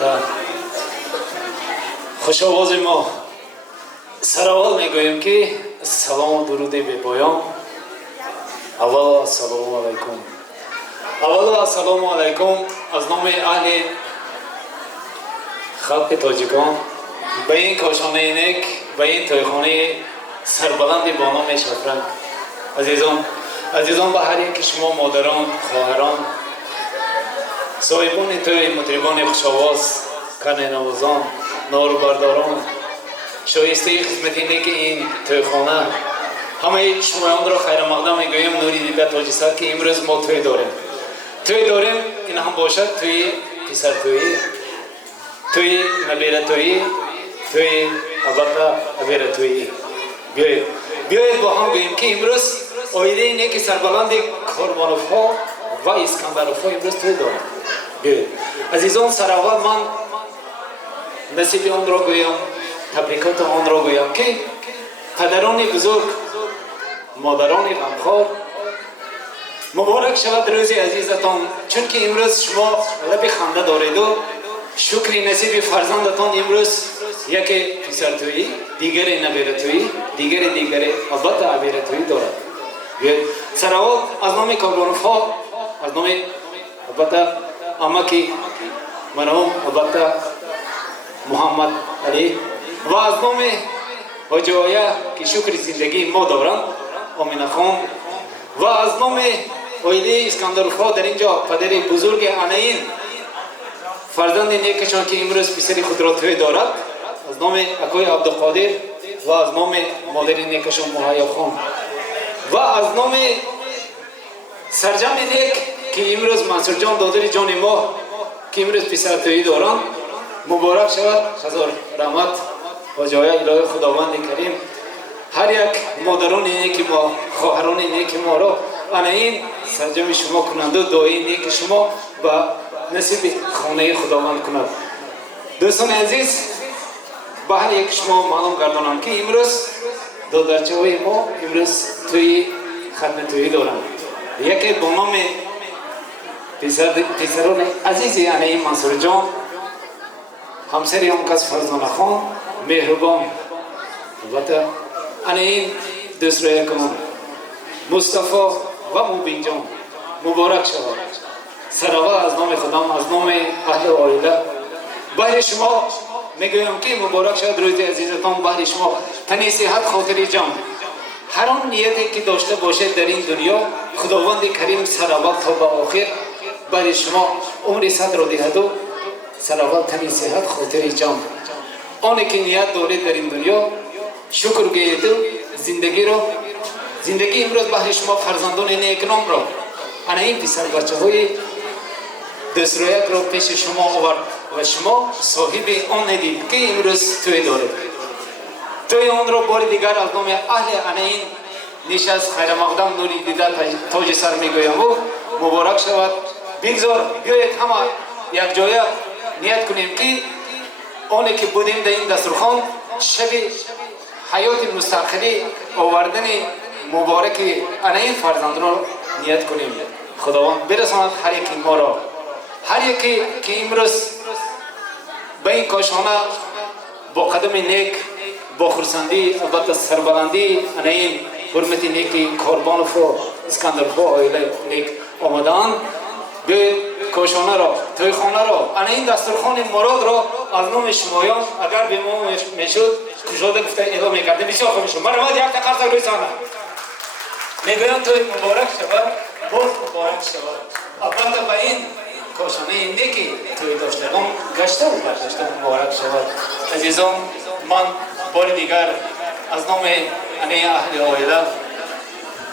البته خوش آواز ما سرحال میگوییم که سلام و درود به پایان. اول السلام علیکم. اول السلام علیکم از نام اهل خلق تاجیکان به این کاشانه نیک، به این تویخانه سربلند با نام شفرنگ. عزیزان به هر یک شما مادران، خواهران، صاحبان توی، مطربان خوش‌آواز، کنه نوازان، ناربرداران، شایسته خدمت نیک این تویخانه، همه شمایان را خیر مقدم میگویم. نوری دیده تاج سر که امروز ما توی داریم. این هم باشد توی پسر توی نبیره توی البته نبیره توی. بیایید با هم گوییم که امروز آیده نیک سربلند کاروانوف ها و اسکندروف ها امروز توی دارم. بیایید عزیزان، سر اول من نصیب آن را گویم، تبریکات آن را گویم که پدران بزرگ، مادران غمخوار، مبارک شود روز عزیزتان، چون که امروز شما لب خنده دارید و شکر نصیب فرزندتان امروز یک پسر تویی، دیگر نبیره تویی، دیگر البته عبیره تویی دارد. سر اول از نام کاروانوف ها، از نام البته امکی مرحوم البته محمد علی و از نام حاجی آیه که شکر زندگی ما دارند، آمینه خان، و از نام آیده اسکندروف ها در اینجا پدر بزرگ انعین فرزند نیکشان که امروز پسر خود را توی دارد، از نام اکای عبدالقادر و از نام مادر نیکشان مهیا خان و از نام سرجم نیک که امروز منصور جان دادر جان ما که امروز پسر توی دارند. مبارک شود، هزار رحمت و جای الهی خداوند کریم هر یک مادران نیک ما، خواهران نیک ما را انعین سرجم شما کنند و دعای نیک شما به نصیب خانه خداوند کند. دوستان عزیز، به هر یک شما معلوم گردانم که امروز دو درچه های ما امروز توی خدمت توی دارند. یکی با نام پسران عزیزی انعین منصور جان، همسر هم کس فرزانه خان مهربان، البته انعین دوسرای کنم مصطفی و مبین جان، مبارک شود. سروا از نام خودم، از نام اهل آیله بهر شما میگویم که مبارک شود روز عزیزتان. بهر شما تنی صحت، خاطر جان، هر آن نیتی که داشته باشد در این دنیا خداوند کریم سروا تا به آخر بهر شما عمر صد را دهد و سروا تنی صحت، خاطر جان. آنی که نیت دارید در این دنیا شکر گویید و زندگی امروز بهر شما فرزندان نیکنام را انعین پسر بچه های دسترویک را پیش شما آورد و شما صاحب آن ندید که امروز توی دارید. توی آن را بار دیگر از نام اهل انعین نیش از خیر مقدم نوری دیده تاج سر میگویم و مبارک شود. بگذار بیایید همه یک جایه نیت کنیم که آنی که بودیم در این دسترخوان شب حیات مستقلی آوردن مبارک انعین فرزند را نیت کنیم. خداوند برساند هر یکی ما را، هر یکی که امروز به این کاشانه با قدم نیک، با خرسندی، البته سربلندی انعین حرمت نیکی کاروانوف و اسکندروف و آیله نیک آمدند. به کاشانه را، تویخانه را، انعین دسترخوان مراد را از نام شمایان اگر به ما میشد کشاده گفته اعلام میکردیم. بسیار خوب شد. مرحبا یک تقرص روی سانه میگویم توی مبارک شود، باز مبارک شود. البته به این کاشانه نیکی توی داشتگان گشته و برگشته مبارک شود. عزیزان، من بار دیگر از نام انعین اهل آیله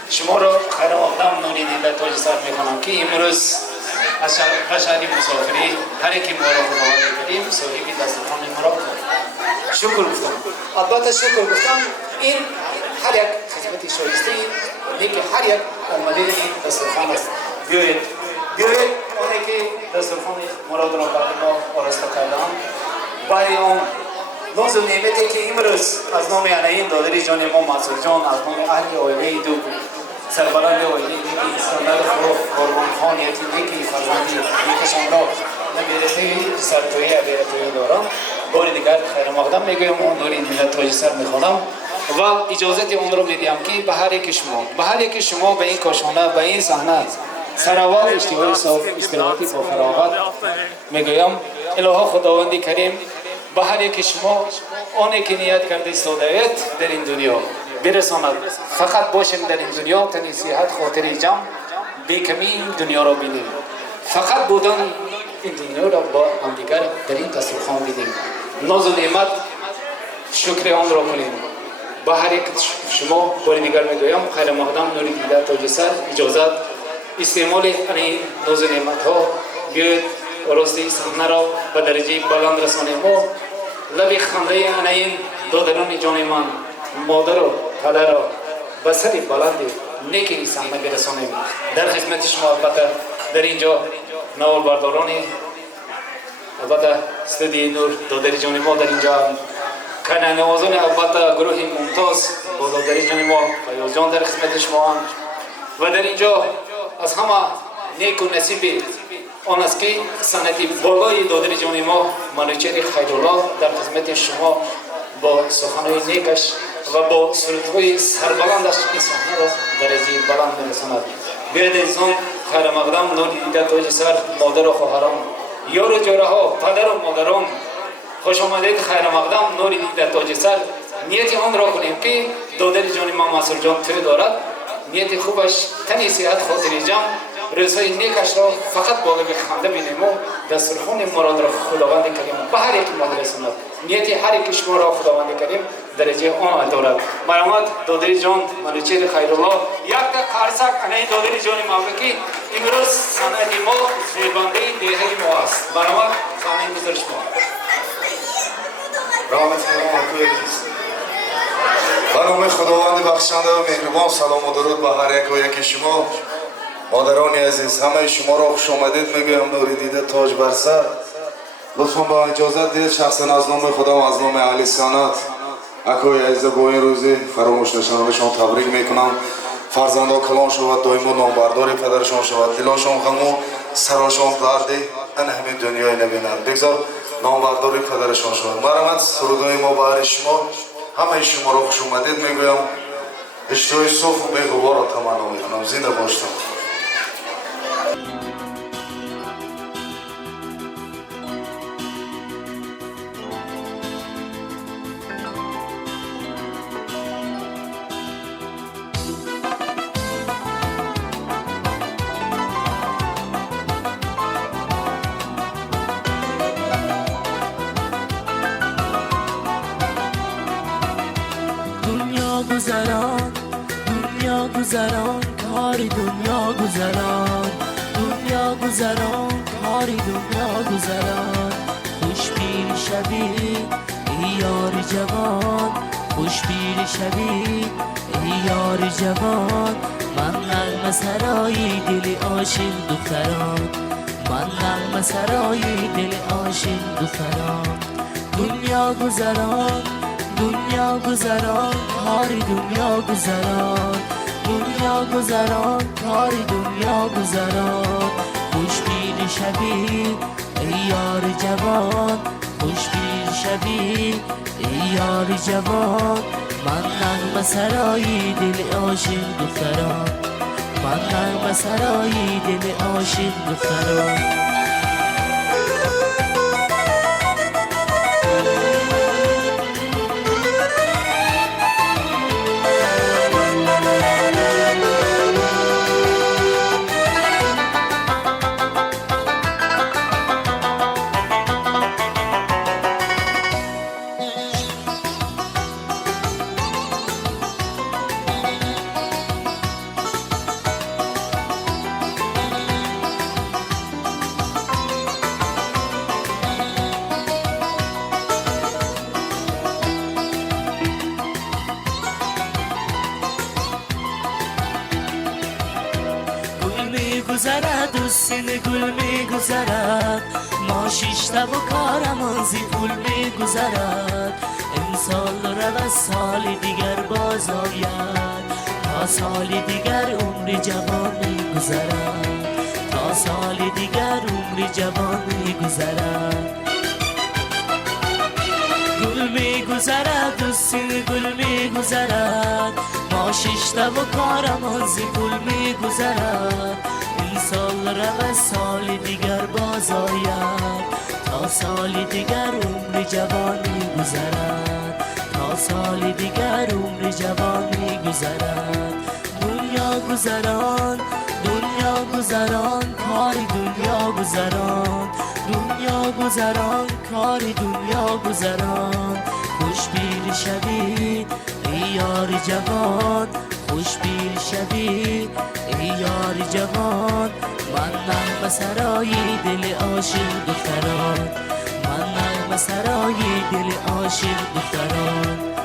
شما را خیر مقدم نوری دیده تاج سر میکنم که امروز از شهری مسافری هر یکی ما را خداوند کریم صاحب دسترخوان ما را کرد. شکر گفتم، البته شکر گفتم. این هر یک خدمت شایسته نیک هر یک آمده این دسترخوان است. بیایید آنی که دسترخوان مراد را برای ما آراسته کردند، برای آن ناز و نعمتی که امروز از نام انعین دادر جان ما منصور جان، از نام اهل آیله دو سربلند اویلی نیکی اسکندر قربان خان یکی نیکی فرزندی نیکشان را نمیرته سرتویی بیرتویی دارم. بار دیگر خیر مقدم میگویم اون نوری ملت تاج سر میخوانم و اجازت اون رو میدیم که به هر یک شما به این کاشانه به این صحنه سراوات اشتراکی با فراغت میگویم الها خداوند کریم به هر یک شما آنی که نیت کرده استادهیت در این دنیا برساند. فقط باشیم در این دنیا تنی صحت خاطر جمع بیکمی این دنیا را بینیم. فقط بودن این دنیا را با همدیگر در این دسترخوان بینیم. ناز و نعمت شکر آن را کنیم. با هر یک شما بار دیگر میگویم خیر مقدم نوری دیده تاج سر اجازت استعمال این ناز و نعمت ها بیاید راستی صحنه را به درجه بلند رسانیم و لب خنده این دادران جان من مادر و پدر را به سر بلند نیک این صحنه برسانیم. در خدمت شما البته در اینجا نوال بردارانی البته استودیوی نور دادر جان ما در اینجا کنه نوازان البته گروه ممتاز با دادر جان ما فیاض جان در خدمت شما و در اینجا از همه نیک و نصیب آن است که سنتی بالای دادر جان ما منوچهر خیرالله در خدمت شما با سخنهای نیکش و با سرودهای سربلندش این صحنه را درجه بلند میرساند. بیاید انسان خیر مقدم نور دیده تاج سر مادر و خواهران یار و جاره ها پدر و مادران خوش آمدید. خیر مقدم نور دیده تاج سر نیت آن را کنیم که دادر جان ما مسعود جان توی دارد. نیت خوبش تنی صحت خاطر جمع روزهای نیکش را فقط بالا به خنده بینیم و دسترخوان مراد را خداوند کریم به هر یک ما رساند. نیت هر یک شما را خداوند کریم درجه آن دارد. مرحمت دادر جان منوچهر خیرالله یک قرصک انای دادر جان ما که امروز سند ما زیبنده دیه ما است. مرحمت سانه گذار شما رحمت خیلی به نام خداوند بخشنده و مهربان سلام و درود به هر یک و یک شما مادران عزیز. همه شما را خوش آمدید میگویم نوری دیده تاج بر سر. لطفا با اجازت دید شخصا از نام خدا و از نام اهل سنت اکوی عزیز با این روزی فراموش نشانشان تبریک میکنم. فرزندا کلان شود دائم و نامبردار پدرشان شود دلشان غم و سرشان دردی ان همین دنیای نبینند بگذار نامبردار پدرشان شود. مرحمت سرودهای ما به شما همه شما را خوش آمدید میگویم. اشتهای صبح و بی‌غبار را تمنا میکنم. زنده باشتم. دنیا گذران کاری دنیا گذران دنیا گذران کاری دنیا گذران خوشبین شوی ای یار جوان خوشبین شوی ای یار جوان من نغمه سرای دل عاشق دختران من نغمه سرای دل عاشق دختران دنیا گذران دنیا گذران کاری دنیا گذران دنیا گذران کاری دنیا گذران خوشبین شوی ای یار جوان خوشبین شوی ای یار جوان من نغمه سرای دل عاشق دختران من نغمه سرای دل عاشق دختران گذرد و سینه گل میگذرد ما شیشته و کارمان زی پول میگذرد امسال رو از سال دیگر باز آید تا سالی دیگر عمر جوان میگذرد تا سالی دیگر عمر جوان میگذرد گل میگذرد و سیل گل میگذرد ما ششته و کارمان ز گل میگذرد این سال رود سال دیگر باز آید تا سال دیگر عمر جوان میگذرد تا سال دیگر عمر جوان میگذرد دنیا گذران دنیا گذران کار دنیا گذران دنیا گذران کار دنیا گذران خوشبیر شوی ای یار جوان خوشبیر شوی ای یار جوان من نغمه سرای دل عاشق دختران من نغمه سرای دل عاشق دختران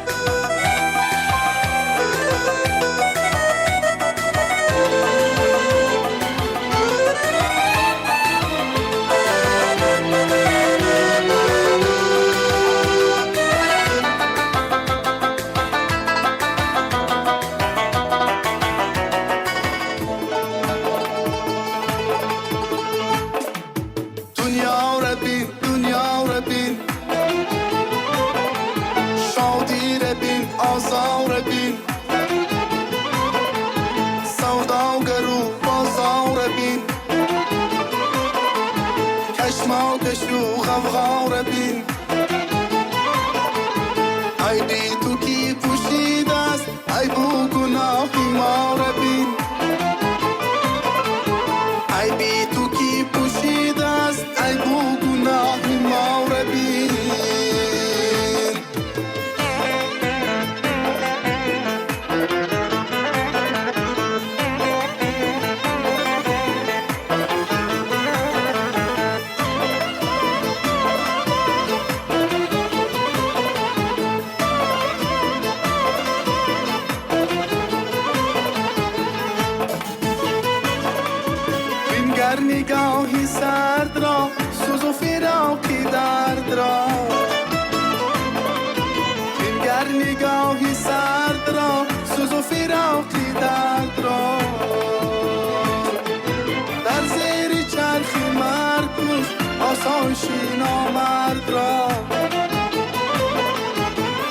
دنیا رو بین شادی رو بین آزار بین سوداگر و بازار بین کشمکش و غوغا بین ای بی تو کی پوشیده است ای بو گناهی ما رو بین ای بی تو کی پوشیده است ای بو گناهی ما رو بین بینگر نگاهی سرد را سوز و فراقی درد را بینگر نگاهی سرد را سوز و فراقی درد را در زیر چرخی مرگ کش آسایشی نامرد را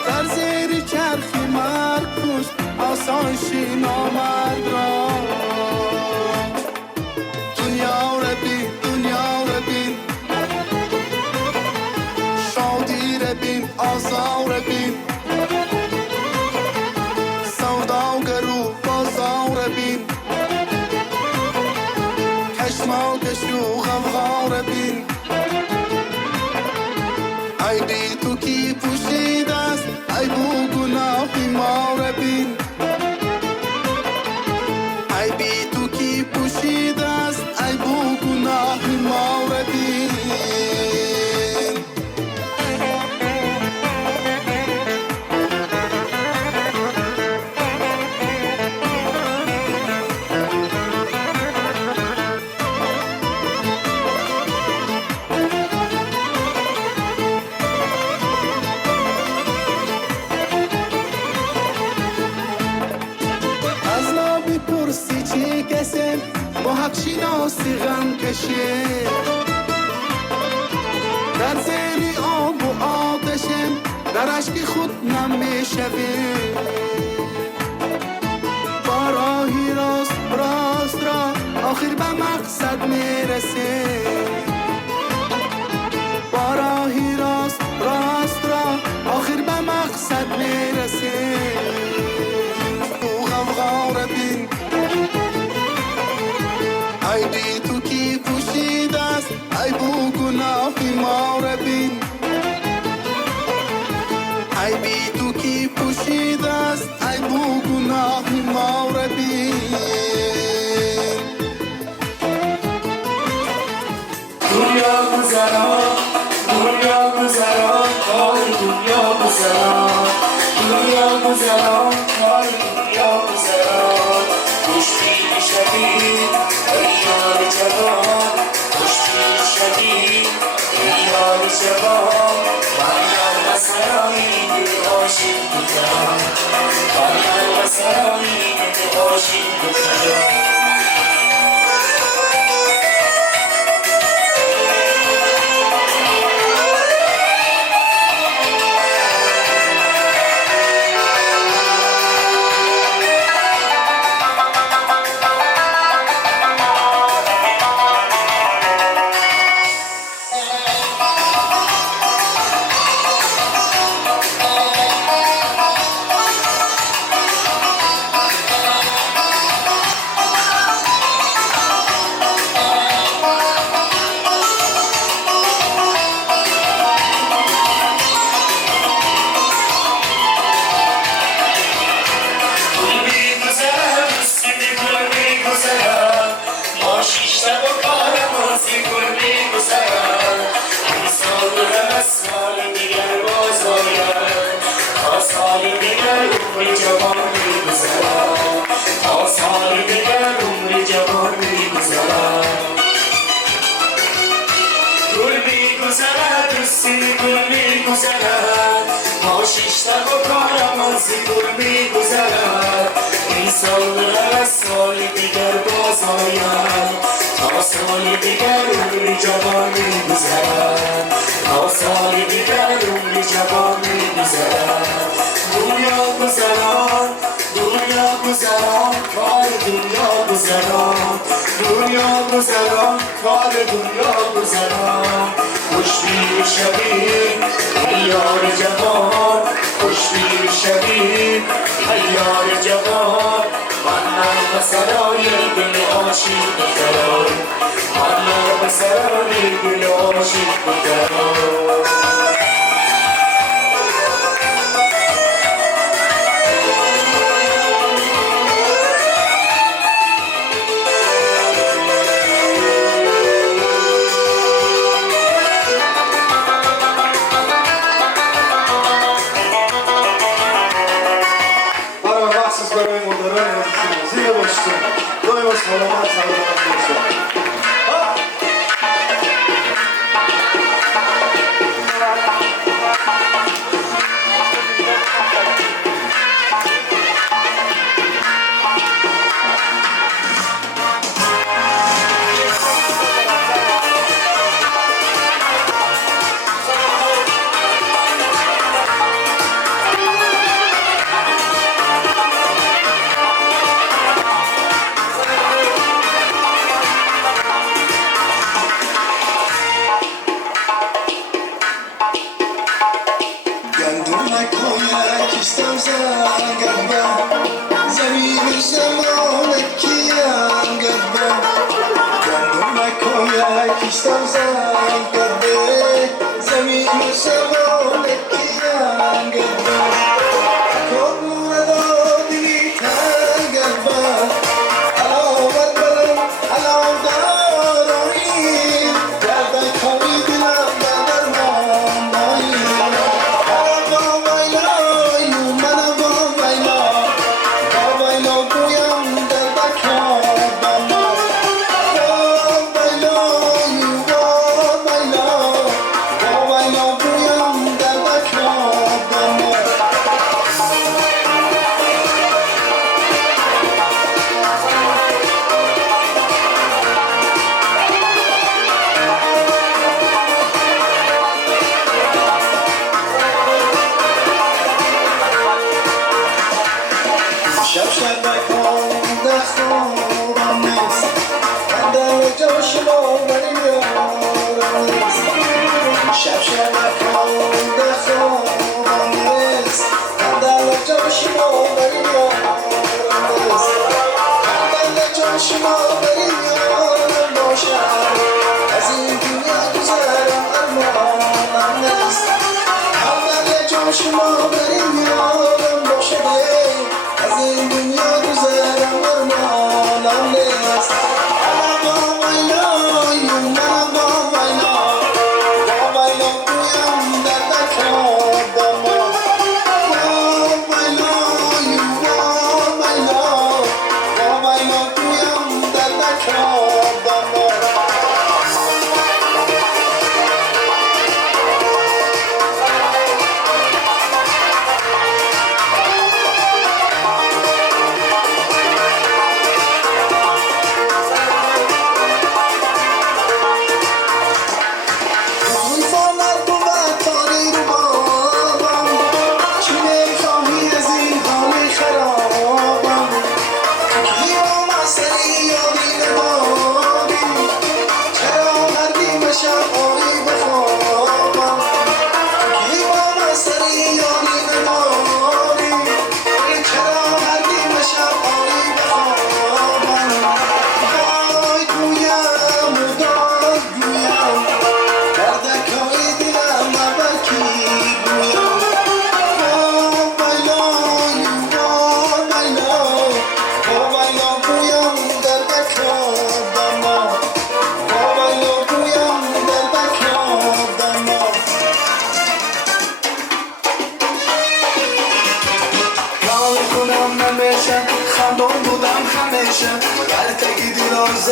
در زیر چرخی مرگ کش آسایشی نامرد را دنیا رو بین شادی رو بین آزار بین سوداگر و بازار بین کشمکش و غوغا بین ای بی تو کی پوشیده است ای بو گناهی ما رو بین ای بی تو کی پوشیده است ای بو گناهی ما رو بین از ما بپرسی چی کسیم با حق شناسی غم کشیم در زیر آب و آتشیم در عشق خود نم میشویم با راهی راست را آخر به مقصد میرسیم با راهی راست را آخر به مقصد میرسیم غوغا بین ای بی تو کی پوشیده است ای بو گناهی ما رو بین ای بی تو کی پوشیده است ای بو گناهی ما رو بین دنیا گذران کار دنیا گذران دنیا گذران کار دنیا گذران خوشبین شوی ای یار جوان خوشبین شوی ای یار جوان من سرای دل عاشق بودم قلب سرای دل عاشق بودم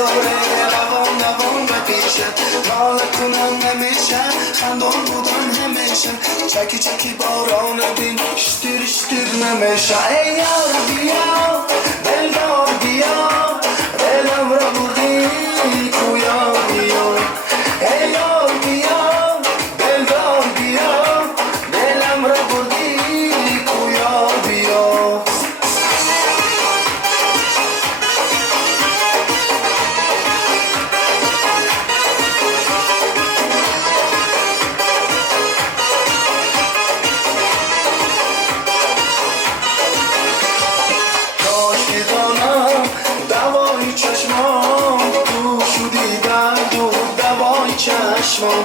زاره دوان دوان به پیشه ناله کنم نمیشه خندان بودن همیشه چکی چکی باران بین شتیر شتیر نمیشه ای یار بیا دلدار بیا دلم را بردی کویا بیا ای یار بیا دلدار بیا دلم را بردی کویا بیا چشمم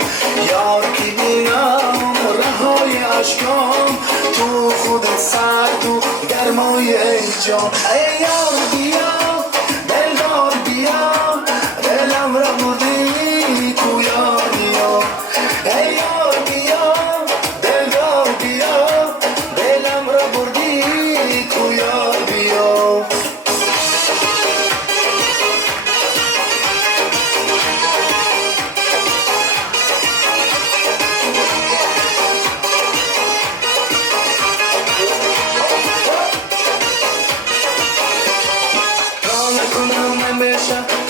یار کی بینم رهای عشقم تو خودت سرد و گرمای ای جان ای یار بیا دلدار بیا دلم را بردی کویا بیا ای یار بیا دلدار بیا دلم را بردی کویا بیا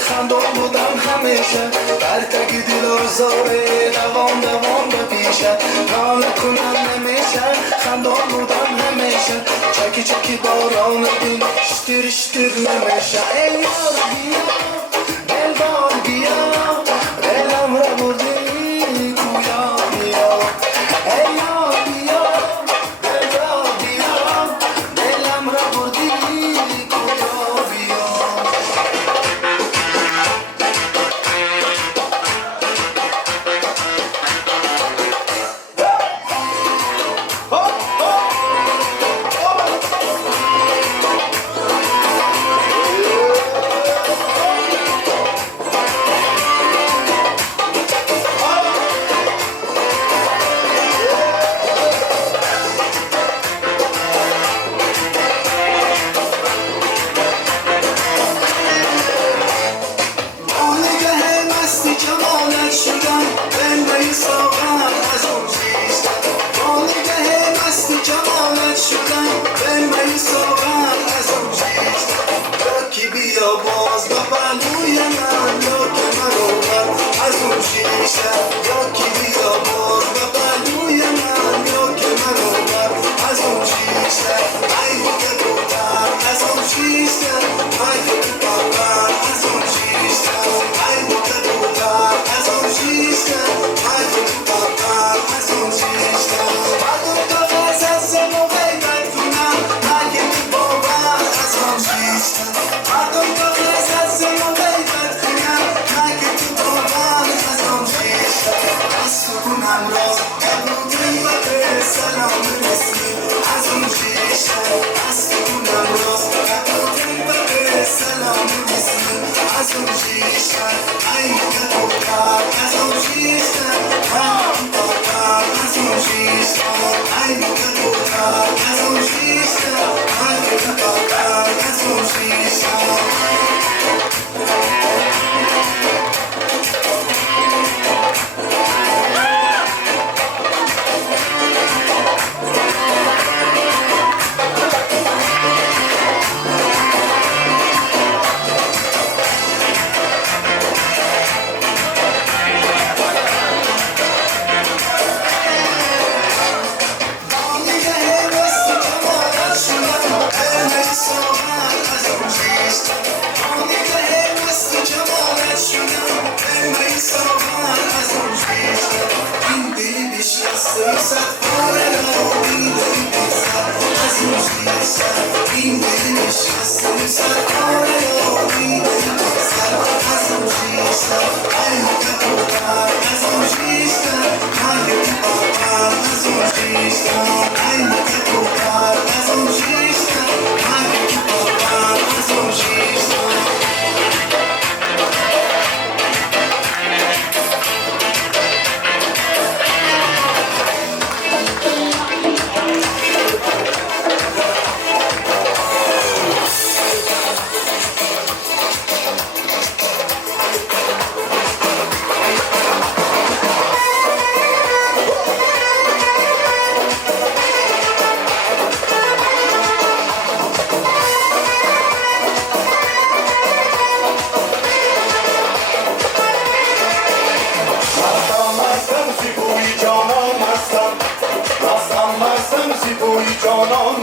خندان بودم همیشه برتگی دل آزاره دوان دوان به پیشه ناله کنم نمیشه خندان بودم همیشه چکی چکی باران دل شتیر شتیر نمیشه ای یار بیا دلدار بیا دلم را بردی کویا بیا ای یار بیا دلدار بیا دلم را بردی کویا بیا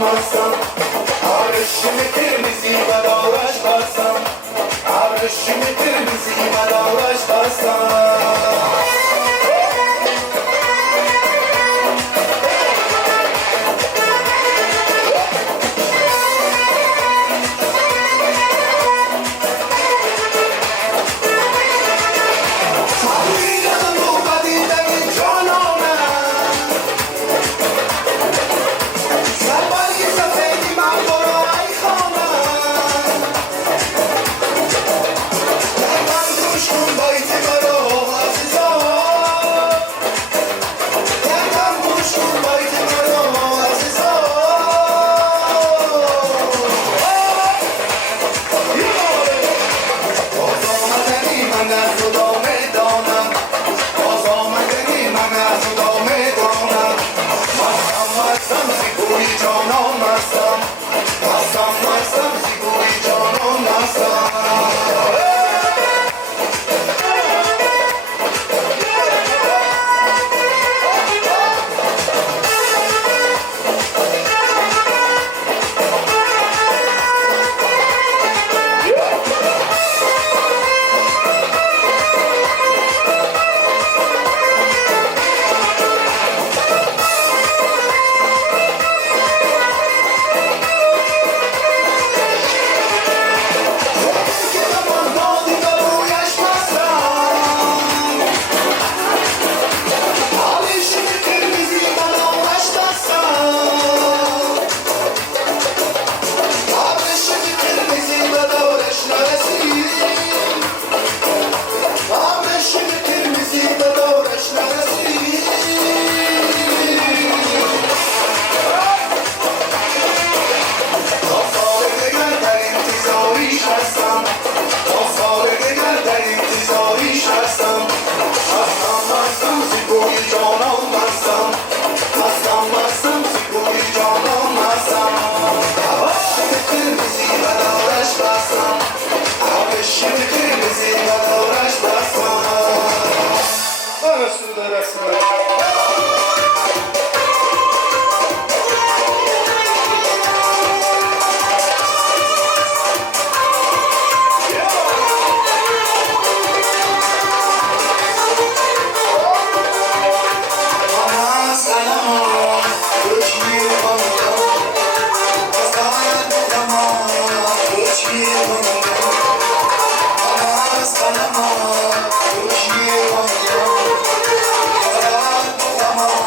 مستم ابریشم قرمزی و دارش بستم ابریشم قرمزی و دارش بستم Come on.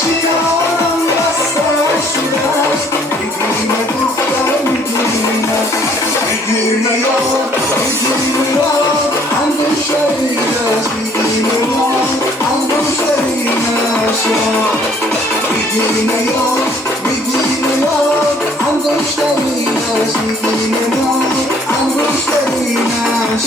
شکارم بسته شدهش میدونه دختر میدونه میدونه یار انگشترینش میدونه انگشترینش میدونه یار انگشترینش میدونه انگشترینش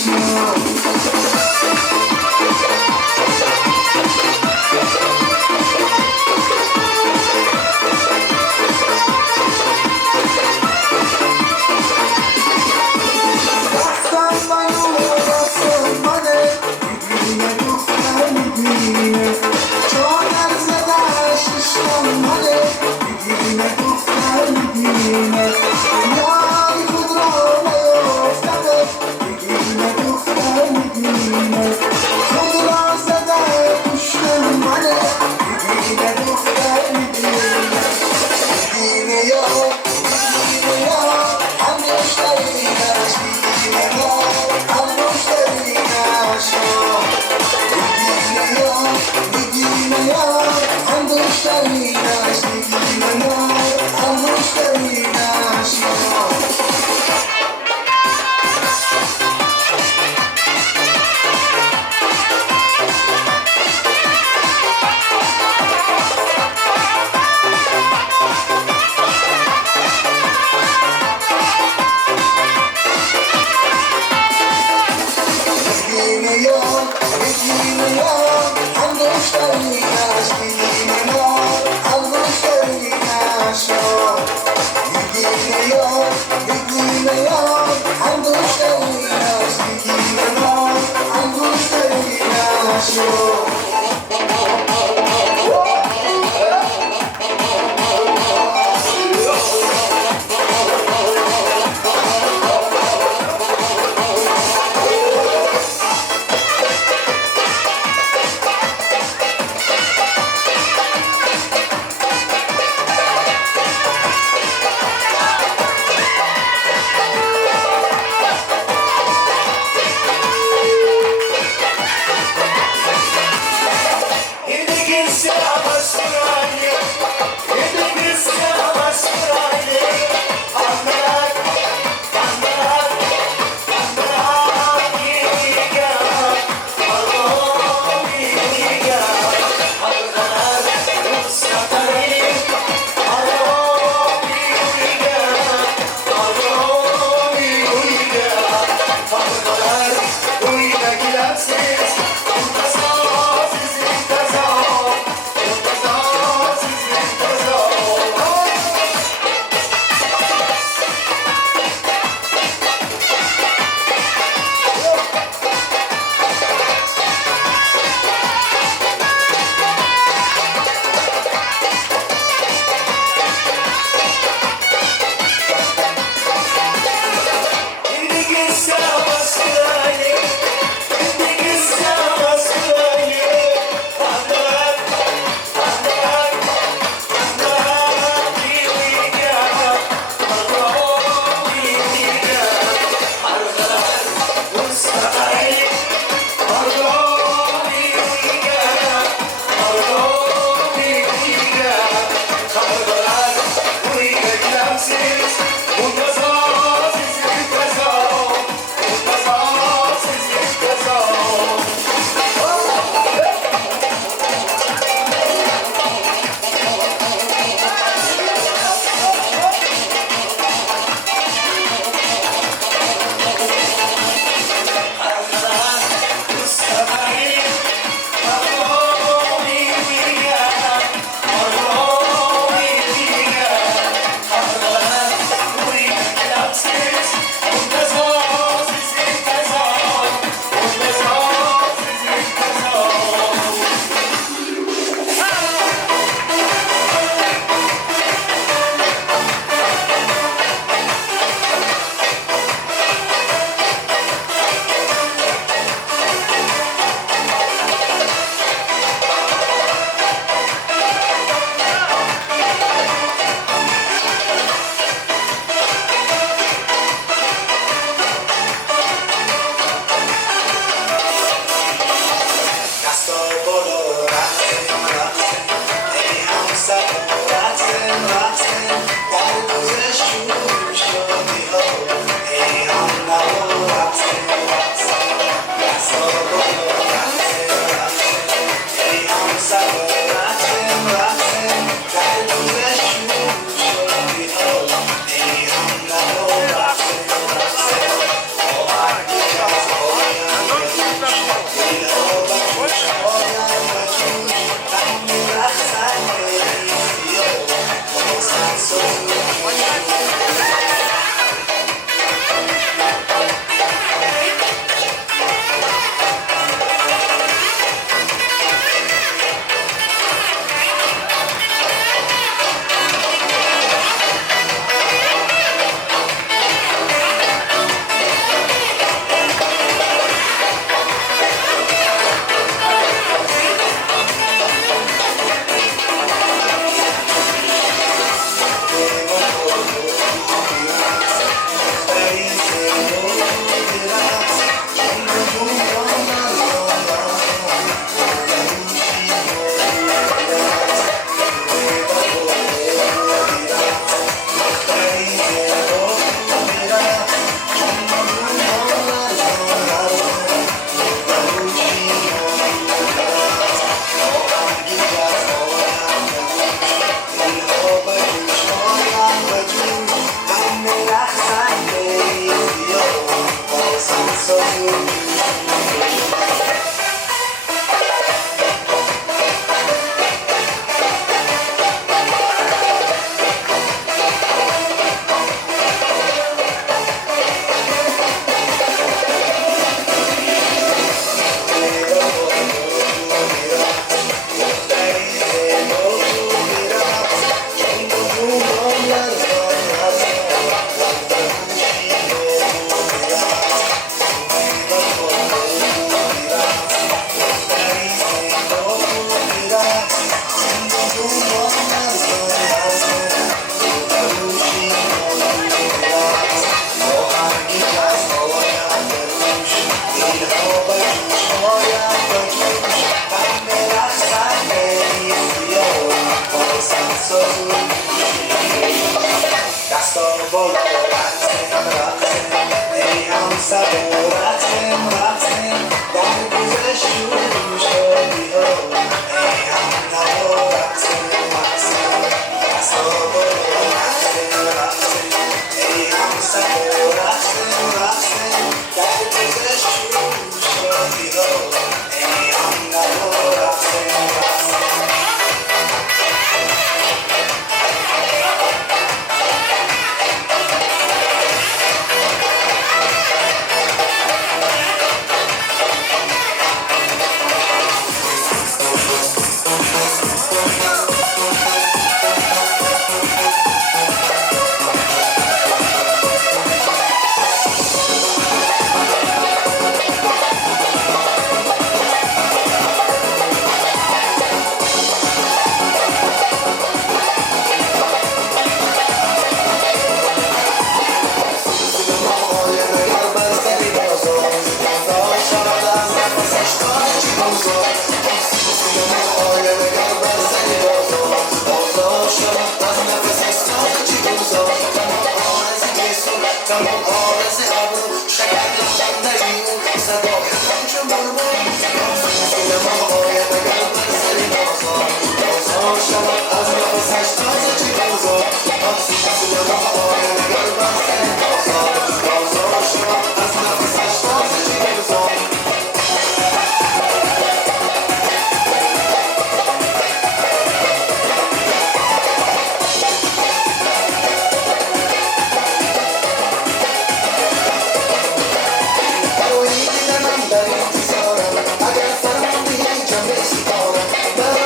اگر فرمودی جمعی ستاره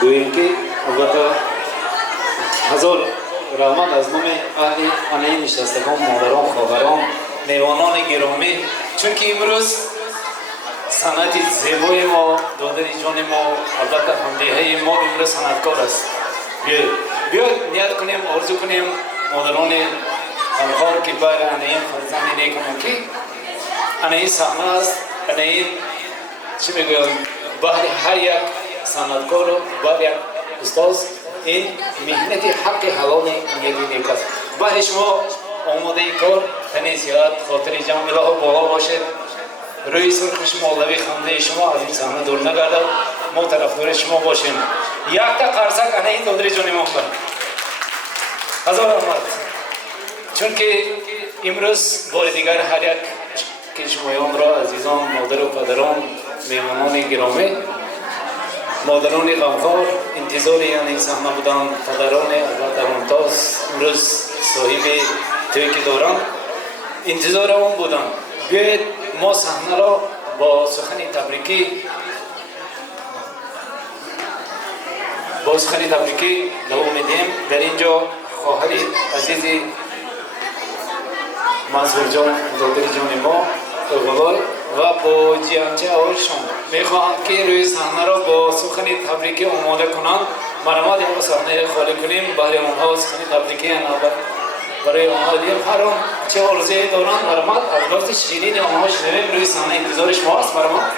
دویم که البته هزار رحمت از نام اهل خانه نشستگان، مادران، خواهران، میوانان گرامی، چون که امروز صنعت زیبای ما، دادن جان ما، البته همدیهای ما امروز صنعتکار است. بیاید نیت کنیم، آرزو کنیم مادران همکار که بر این فرزند نیکنم که این صحنه است، این چی میگویم بعد هر یک صنعتکار و بعد یک استاد این مهنت حق حلال نیک است. بعد شما آماده کار تنیسیات خاطر جمع الله بالا باشد، روی سرخ شما لبی خنده شما از این صحنه دور نگردد. ما طرفدار شما باشیم. یک تا قرصک انه این دادر جان ما کن. هزار رحمت. چون که امروز بار دیگر هر یک کشمایان را عزیزان، مادر و پدران، میهمانان گرامی، مادران غمخوار انتظار یعنی صحنه بودن، پدران البته ممتاز امروز صاحب تویی که دارن انتظار اون بودن. بیایید ما صحنه را با سخن تبریکی لو میدیم. در اینجا خواهر عزیز منصور جان، دادر جان ما اغلای و با جیانچه آوشون میخواهم که روی صحنه را با سخن تبریکی آماده کنند. مرمت یک صحنه خالی کنیم برای اونها سخن تبریکی برای آنها دیم. هر اون چه عرضه دارند مرمت از دست شیرین آنها شنویم. روی صحنه انتظار شما است مرمت.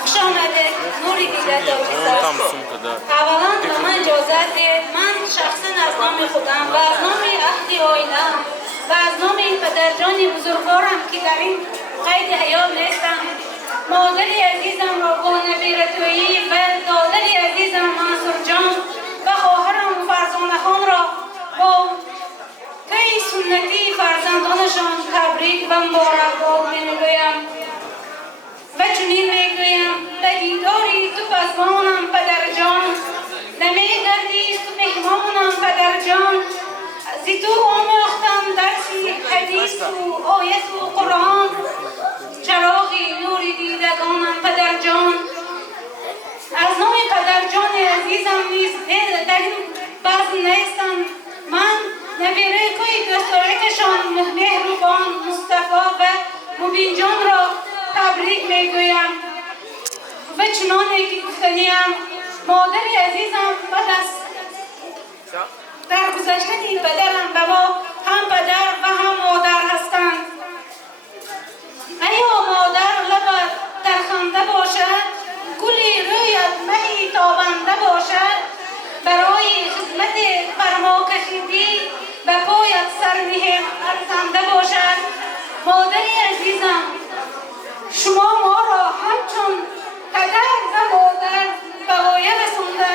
خوش آمده نوری دیده اولا به من اجازت ده من شخصا از نام خودم و از نام عهد آینم و از نام پدرجان بزرگوارم که در این قید حیات نیستم، مادری عزیزم را با نبیرتویی و دادری عزیزم منصور جان و خواهرم فرزانخان را با طی سنتی فرزندانشان تبریک و مبارکباد میگویم و چنین میگویم به دیداری تو پسمانم پدرجان، نمیگردی تو مهمانم پدرجان، زی تو آموختم درسی حدیث و آیت و قرآن، چراغی نوری دیدگانم پدرجان. از نام پدرجان عزیزم نیز در این بزم نیستم. من نبیره کوی دستورکشان مهربان مصطفی و مبین جان را تبریک میگویم و چنانه که گفتنیم مادر عزیزم بعد از در گذشته پدرم به ما هم پدر و هم مادر هستند. ایا مادر لبت در خنده باشد، گلی رویت مهی تابنده باشد، برای خدمت فرما کشیدی به پایت سرنه ارزنده باشد. مادر عزیزم شما ما را همچون پدر و مادر به غایه رسونده،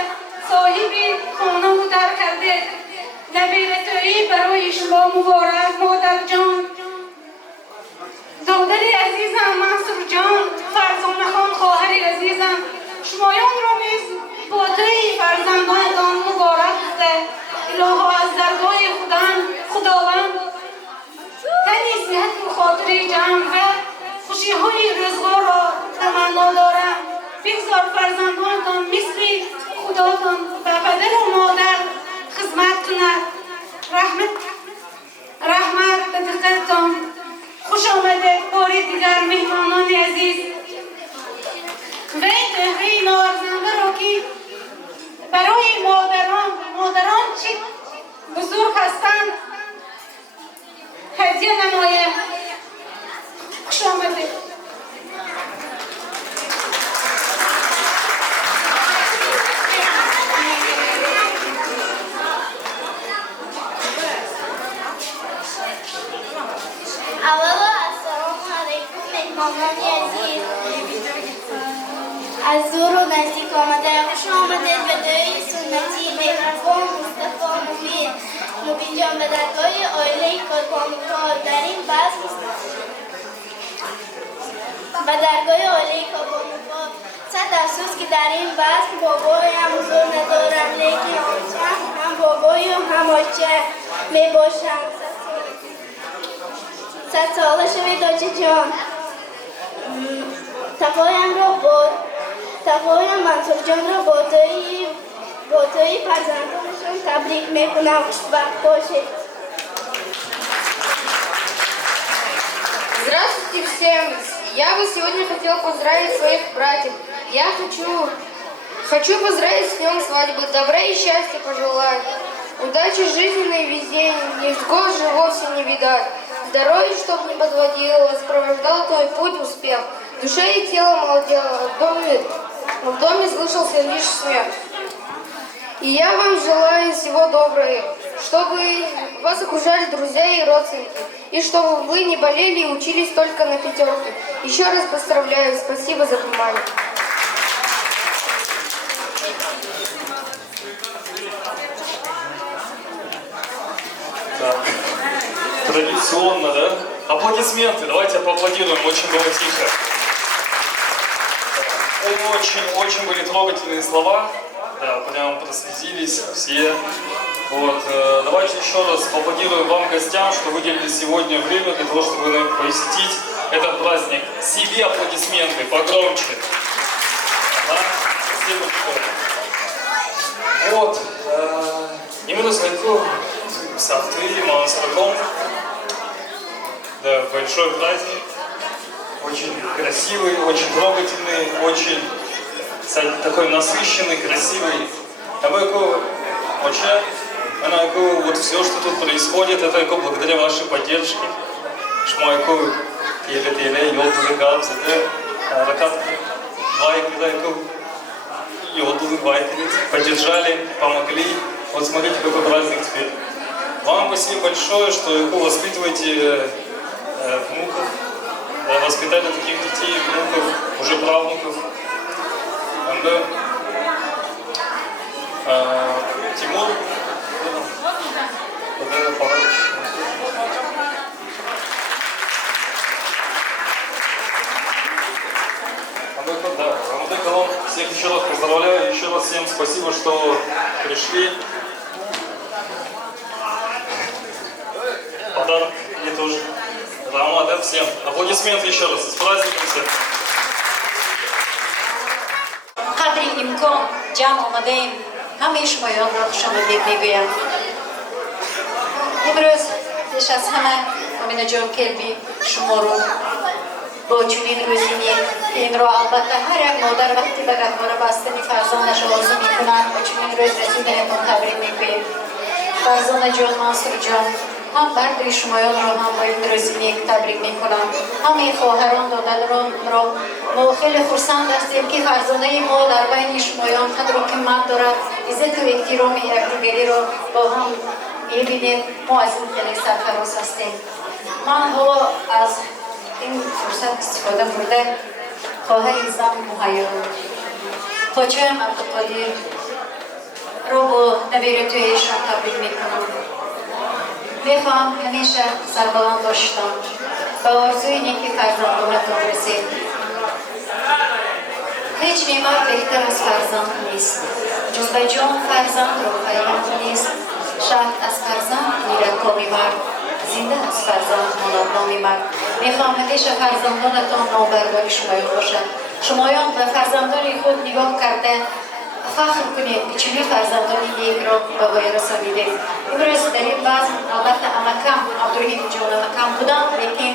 صاحب خانه و در کرده. نبیرتویی برای شما مبارک مادر جان. دادر عزیزم منصور جان، فرزانخان خواهر عزیزم، شمایان را نیز با طی فرزندانتان مبارک بده. الهی از درگاه خداوند تنی صحت و خاطر جمع و خوشی های روزگار را تمنا دارم. بگذار فرزندانتان مثل خداتان و پدر و مادر خدمت کند. رحمت به دخترتان. خوش آمده بار دیگر مهمانان عزیز و این تحریم آرزنده را که برای مادران چی بزرگ هستند هدیه نمایم. خوش آمده. مامانی عزیز از دور و نزدیک آمده، خوش آمدید به دوی سنتی مهربان مصطفی مبین جان به درگاه عائله کاربانکار در این بزم به درگاه عائله کاربانکار. صد افسوس که در این بزم بابایم حضور ندارم، لیکن آنچند هم بابای و هم آچه می باشم. 100 ساله شوید آچه جان. تقایم منصور جان را با توی فرزندانشان تبریک میکنم. خوشبخت башит. Здравствуйте всем! Я бы сегодня хотел поздравить своих братьев. Я хочу поздравить с днем свадьбы, добра и счастья пожелать. Удачи жизненной и везения, невзгод же вовсе не видать. Здоровье, чтоб не подводило, сопровождал твой путь успех. Душа и тело молодело, в доме слышался лишь смех. И я вам желаю всего доброго, чтобы вас окружали друзья и родственники, и чтобы вы не болели и учились только на пятерке. Еще раз поздравляю, спасибо за внимание. Так. Традиционно, да? Аплодисменты, давайте поаплодируем, очень было тихо. Очень были трогательные слова, да, прям прослезились все. Вот, давайте еще раз поаплодируем вам, гостям, что выделили сегодня время для того, чтобы посетить этот праздник. Себе аплодисменты, погромче. Ага, спасибо большое. Вот, именно Слайко, Сахты, Малосраком. Да, большой праздник. Очень красивый, очень трогательный, очень такой насыщенный, красивый. Вот все, что тут происходит, это благодаря вашей поддержке. Шмайку, теле, йодулы, габзы, ракат, йодулы, поддержали, помогли. Вот смотрите, какой праздник теперь. Вам спасибо большое, что вы воспитываете внуков, воспитали таких детей, внуков, уже правнуков. Тимур, всех еще раз поздравляю, еще раз всем спасибо, что пришли. Подарок мне тоже. Рама, да, всем. Аплодисменты еще раз. С праздником всех. قدری امکان جمع آمدیم همه شمایان را خوش آمدید میگویم. امروز پیش از همه امین جان کلبی شما رو با چنین روزینی که این را البته هر یک مادر وقتی به گهواره بستن فرزندش آرزو میکنند با چنین روز رسیدنتان تبریک میگویم. فرزند جان منصور جان هم برای شمایان را هم با این روزینی تبریک میکنم. همه خواهران دادران را ما خیلی خرسند هستیم که فرزانه ما در بین شمایان قدر و قیمت دارد. عزت و احترام یکدیگری را با هم میبینیم. ما از این خیلی سرفراز هستیم. من حالا از این فرصت استفاده برده خواهر زن مهیا خواجه عبدالقادر را با نویره تویشان تبریک میکنم. میخوام همیشه سربلند داشتم به آرزوی نیکی فرزندانتان رسید. هیچ بیمار بهتر از فرزند نیست. جز به جان فرزند را پیوند نیست. شاید از فرزند میرد کامی مرد. زنده از فرزند ماند نامی مرد. میخوام همیشه فرزندانتان نابرداری شمایان باشد. شمایان به فرزندان خود نگاه کرده فخر کنید که چنین فرزندانی یک را به پای رسانیدید. امروز در این بزم البته امکم عبدالرحیم جان امکم بودم، لیکن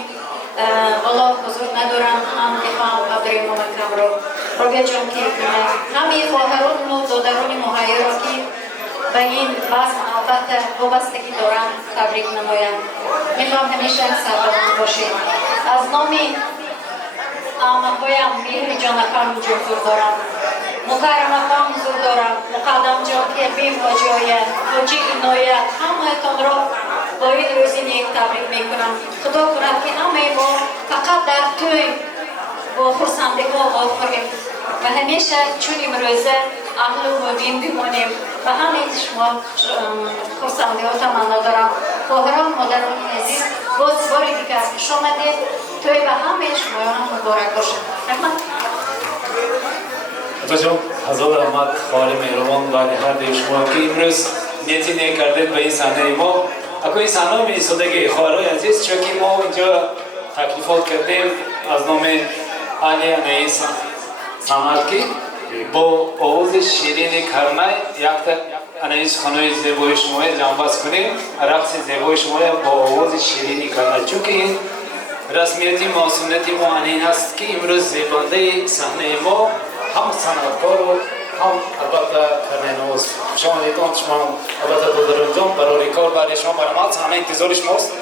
والا حضور ندارم. هم میخوام عبدالرحیم امکم را رابعه جان که همه خواهران و دادران مهیا را که به این بزم البته وابستگی دارم تبریک نمایم. میخوام همیشه سربلند باشید. از نام امکایم میری جان امکم حضور دارم. مکرم اقام حضور دارم. مقدم جان که بیم و جایه حاجی عنایت همه‌تان را با این روزینه تبریک میکنم. خدا کند که همه ما فقط در توی با خرسندگی آفرین و همیشه چون امروزه اهل و مبین بمانیم و همین شما خرسندگی ها تمنا دارم. خواهران مادران عزیز باز باری دیگر خوش آمدید. توی به همه شمایان مبارک باشد. بچه‌ها هزار رحمت خواهر مهربان و هر دوی شما که امروز نیتی نکردید به این صحنه ما. اکوی صحنه می ایستادگی خواهرای عزیز چون که ما اینجا تکلیفات کردیم از نام علی انعی صنعتی با آواز شیرین کرنه یک انعی خانوی زیبای شما جنبش کنیم. رقص زیبای شما با آواز شیرین کرنه چون که این رسمیتی معصومیتی ما این است که امروز زیبنده صحنه ما هم صنعتکار و هم البته کرنه‌نواز. شما دیدان شما البته دادران جان برای کار برای شما برآمد صحنه انتظار شماست.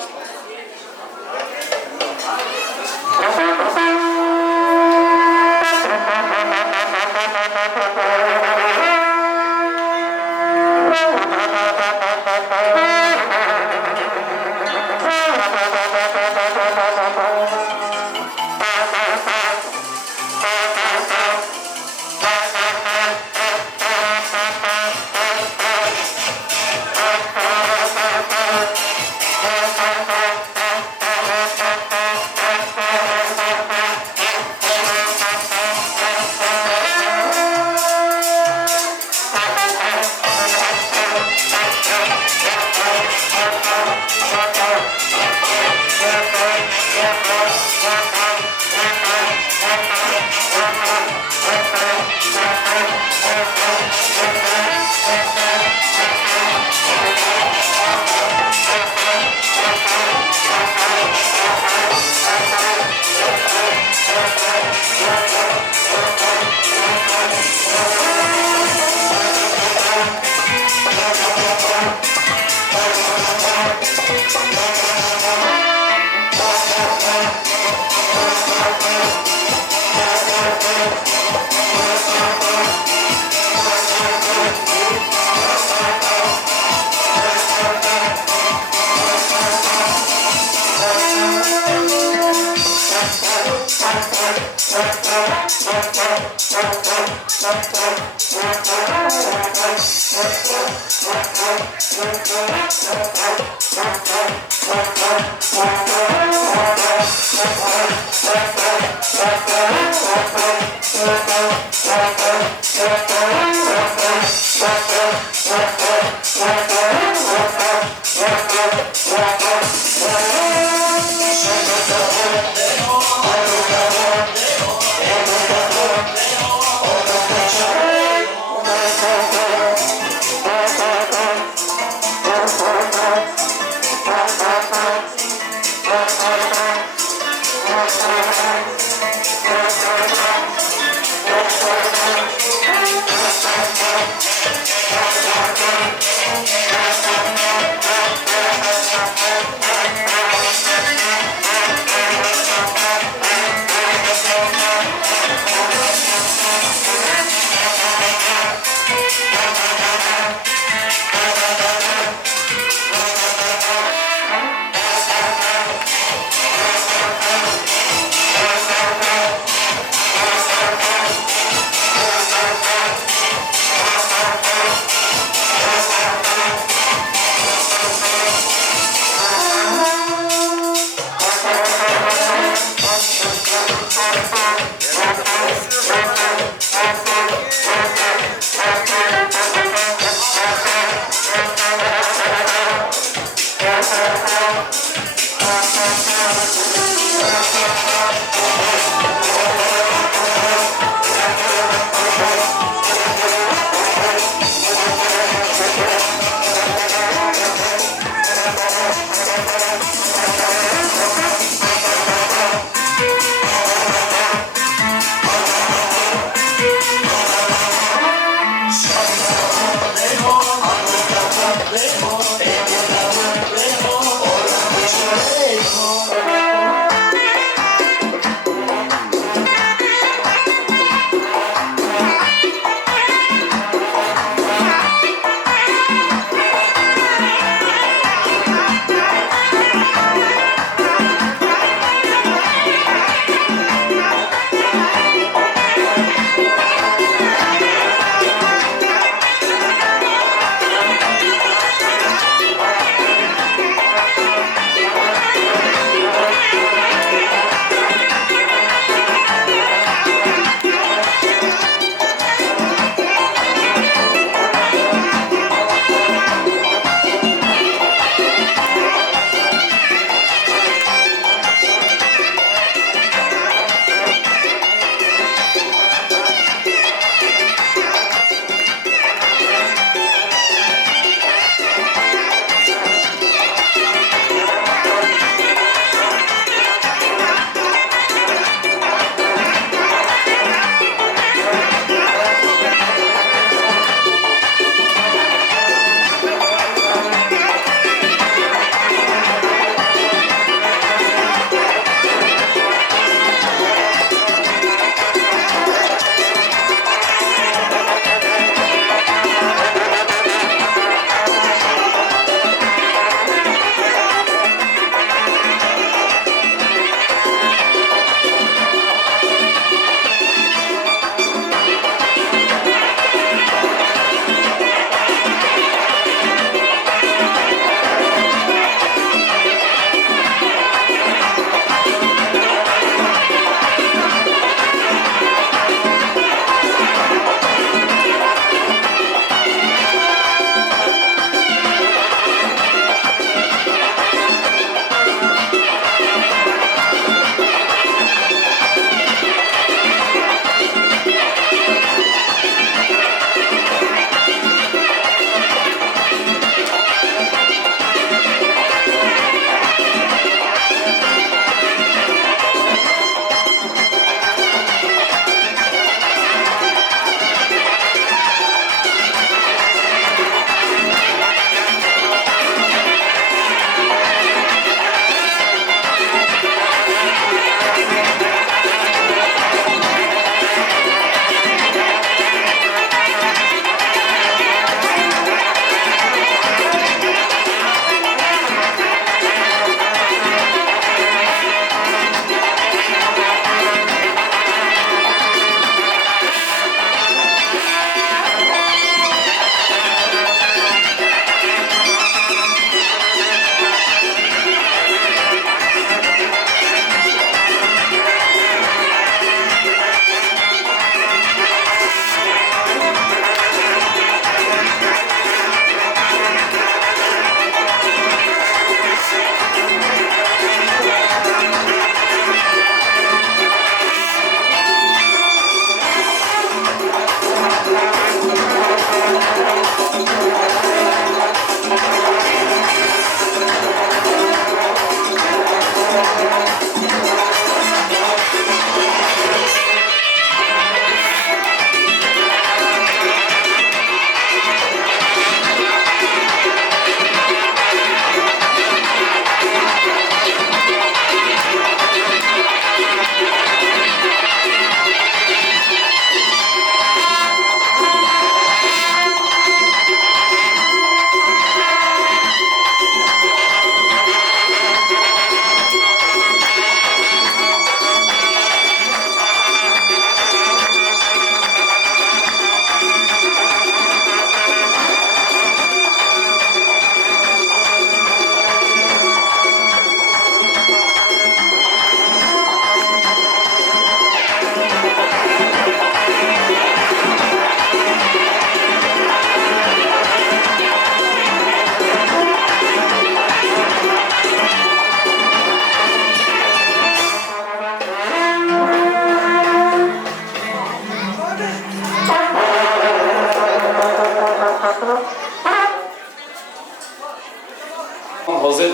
حاضر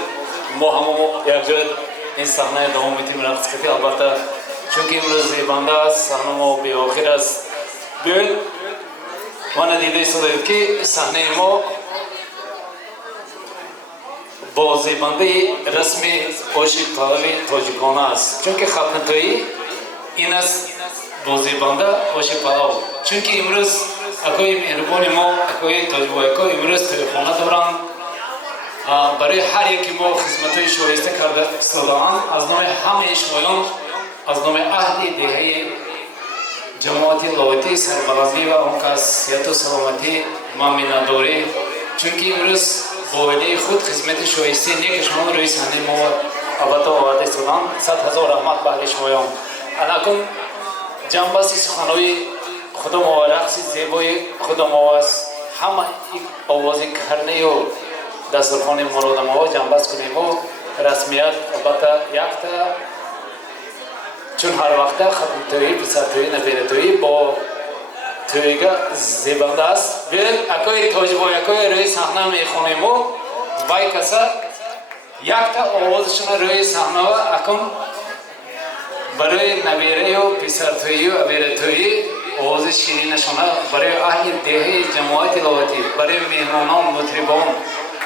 ما همون یک جای این صحنه دوم میتونیم رقص کنیم البته چون که امروز زیبنده است صحنه ما به آخر است بیاید من دیده شده که صحنه ما با زیبنده رسمی آشی پهلوی تاجیکانه است چون که ختنتایی این است با زیبنده آشی پهلو چون که امروز اکوی مهربانی ما اکوی تاجیکا امروز تلفن دارن برای هر یکی ما خدمت‌های شایسته کرده استادان از نام همه شمایان از نام اهل دهه جماعت لاوتی سربلندی و اون که صحت و سلامتی ما می‌نداری چون که امروز با وعده خود خدمت شایسته نیکشان روی صحنه ما البته آورده استادان 100,000 رحمت به اهل شمایان الان جنبش سخنوی خدا ما و رقص زیبای خدا ما است همه آوازی کرنه و دسترخوان مراد ما جنبش کنیم و رسمیت البته یک تا چون هر وقت ختم تویی پسر تویی نبیره تویی با توییگه زیبنده است بیل اکای تاجبای اکای روی صحنه میخونیم و وای کسا یک تا آوازشون روی صحنه و اکن برای نبیره و پسر تویی و ابیره تویی آواز شیرینشونه برای اهل دهه جماعت لاوتی برای مهمانان مطربان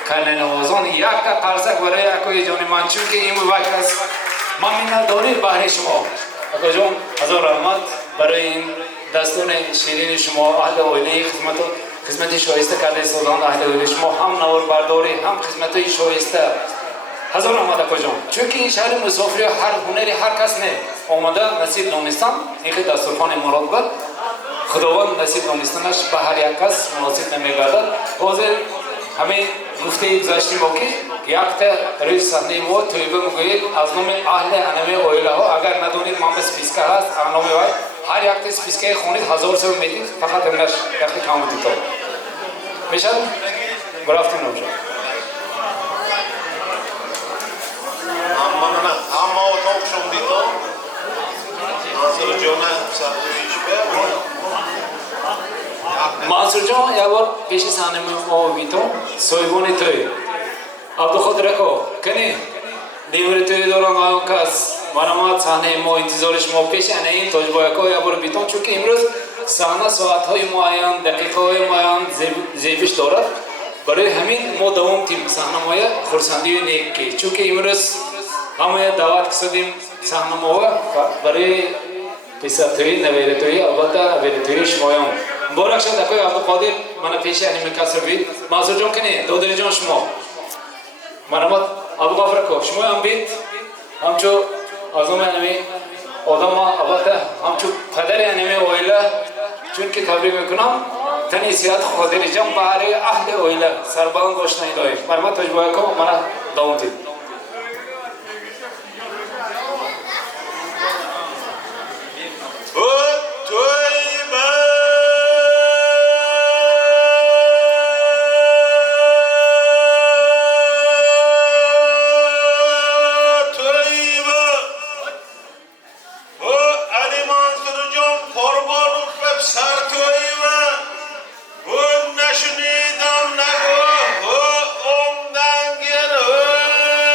کننوازان یک تا قرصک برای اکوی جان من چون که این وقت است من می‌نداری بهر شما اکوی جان 1000 رحمت برای این دستان شیرین شما اهل اولی خدمت شایسته کرده سالان اهل اولی شما هم نور برداری هم خدمت شایسته 1000 رحمت اکوی جان چون که این شهر مسافری هر هنری هر کس نه آمده نصیب دانستن این که دسترخوان مراد بود خداوند نصیب دانستنش به هر یک کس مناسب نمیگردد حاضر همین گفته گذاشتیم که یک تا روی صحنه ما تویبه میگویید از نام اهل انمه اویله ها اگر ندونید ما سپیسکه هست انامه وای هر یک تا سپیسکه خونید 1000 سو میدید فقط امنش یک کام دیتا میشد برافتیم نوشا اما اتاق شم دیتا منصور جانه سرکویش منصور جان یک بار پیش صحنه ما بیتون سویبون توی عبدو خود رکو کنی دیوری توی دوران آیون کس مرامات صحنه ما انتظارش ما پیش این تاجبایکا یک بار بیتون چون که امروز صحنه ساعتهای معین دقیقهای معین زیبش دارد برای همین ما دوام تیم صحنه مای خورسندی و نیکی چون که امروز همه دعوت کسادیم صحنه ما برای پسر توی نویره توی البته نویره توی شمایان مبارک شد اکوی عبدالقادر من پیش انیمه کسر بید منصور جان کنی دودری جان شما مرحمت عبدالغفر کو شما هم بید همچو از اون انیمه آدم ما البته همچو پدر انیمه اویله چون که تبریک میکنم تنی سیاد خادر جان برای اهل اویله سربلند باشن الهی مرحمت تجربه کو من دوام دید نشنیدم نگاه عمدن گره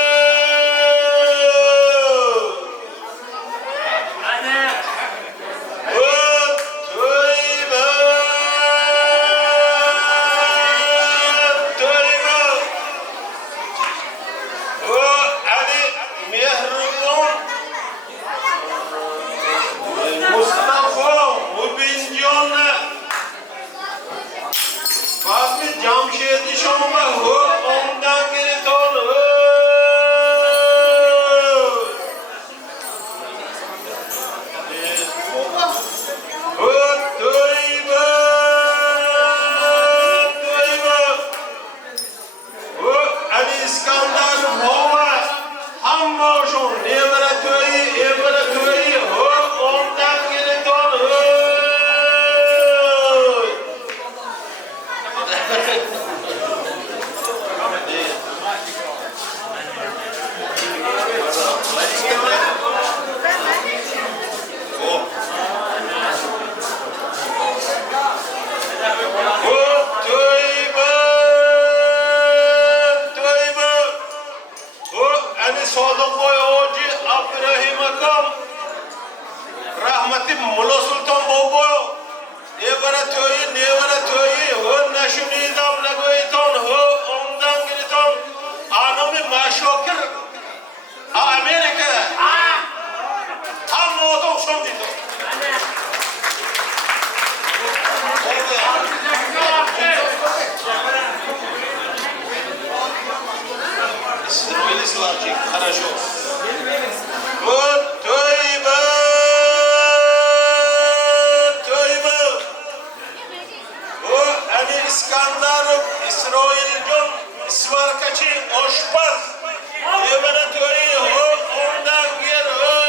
сварчик, хорошо. Вот Тойба, Тойба. O Ali İskandarov, İsrail'con, İsvarkaçı, Oşpaz. Yemene töreyi o, ondan gel o.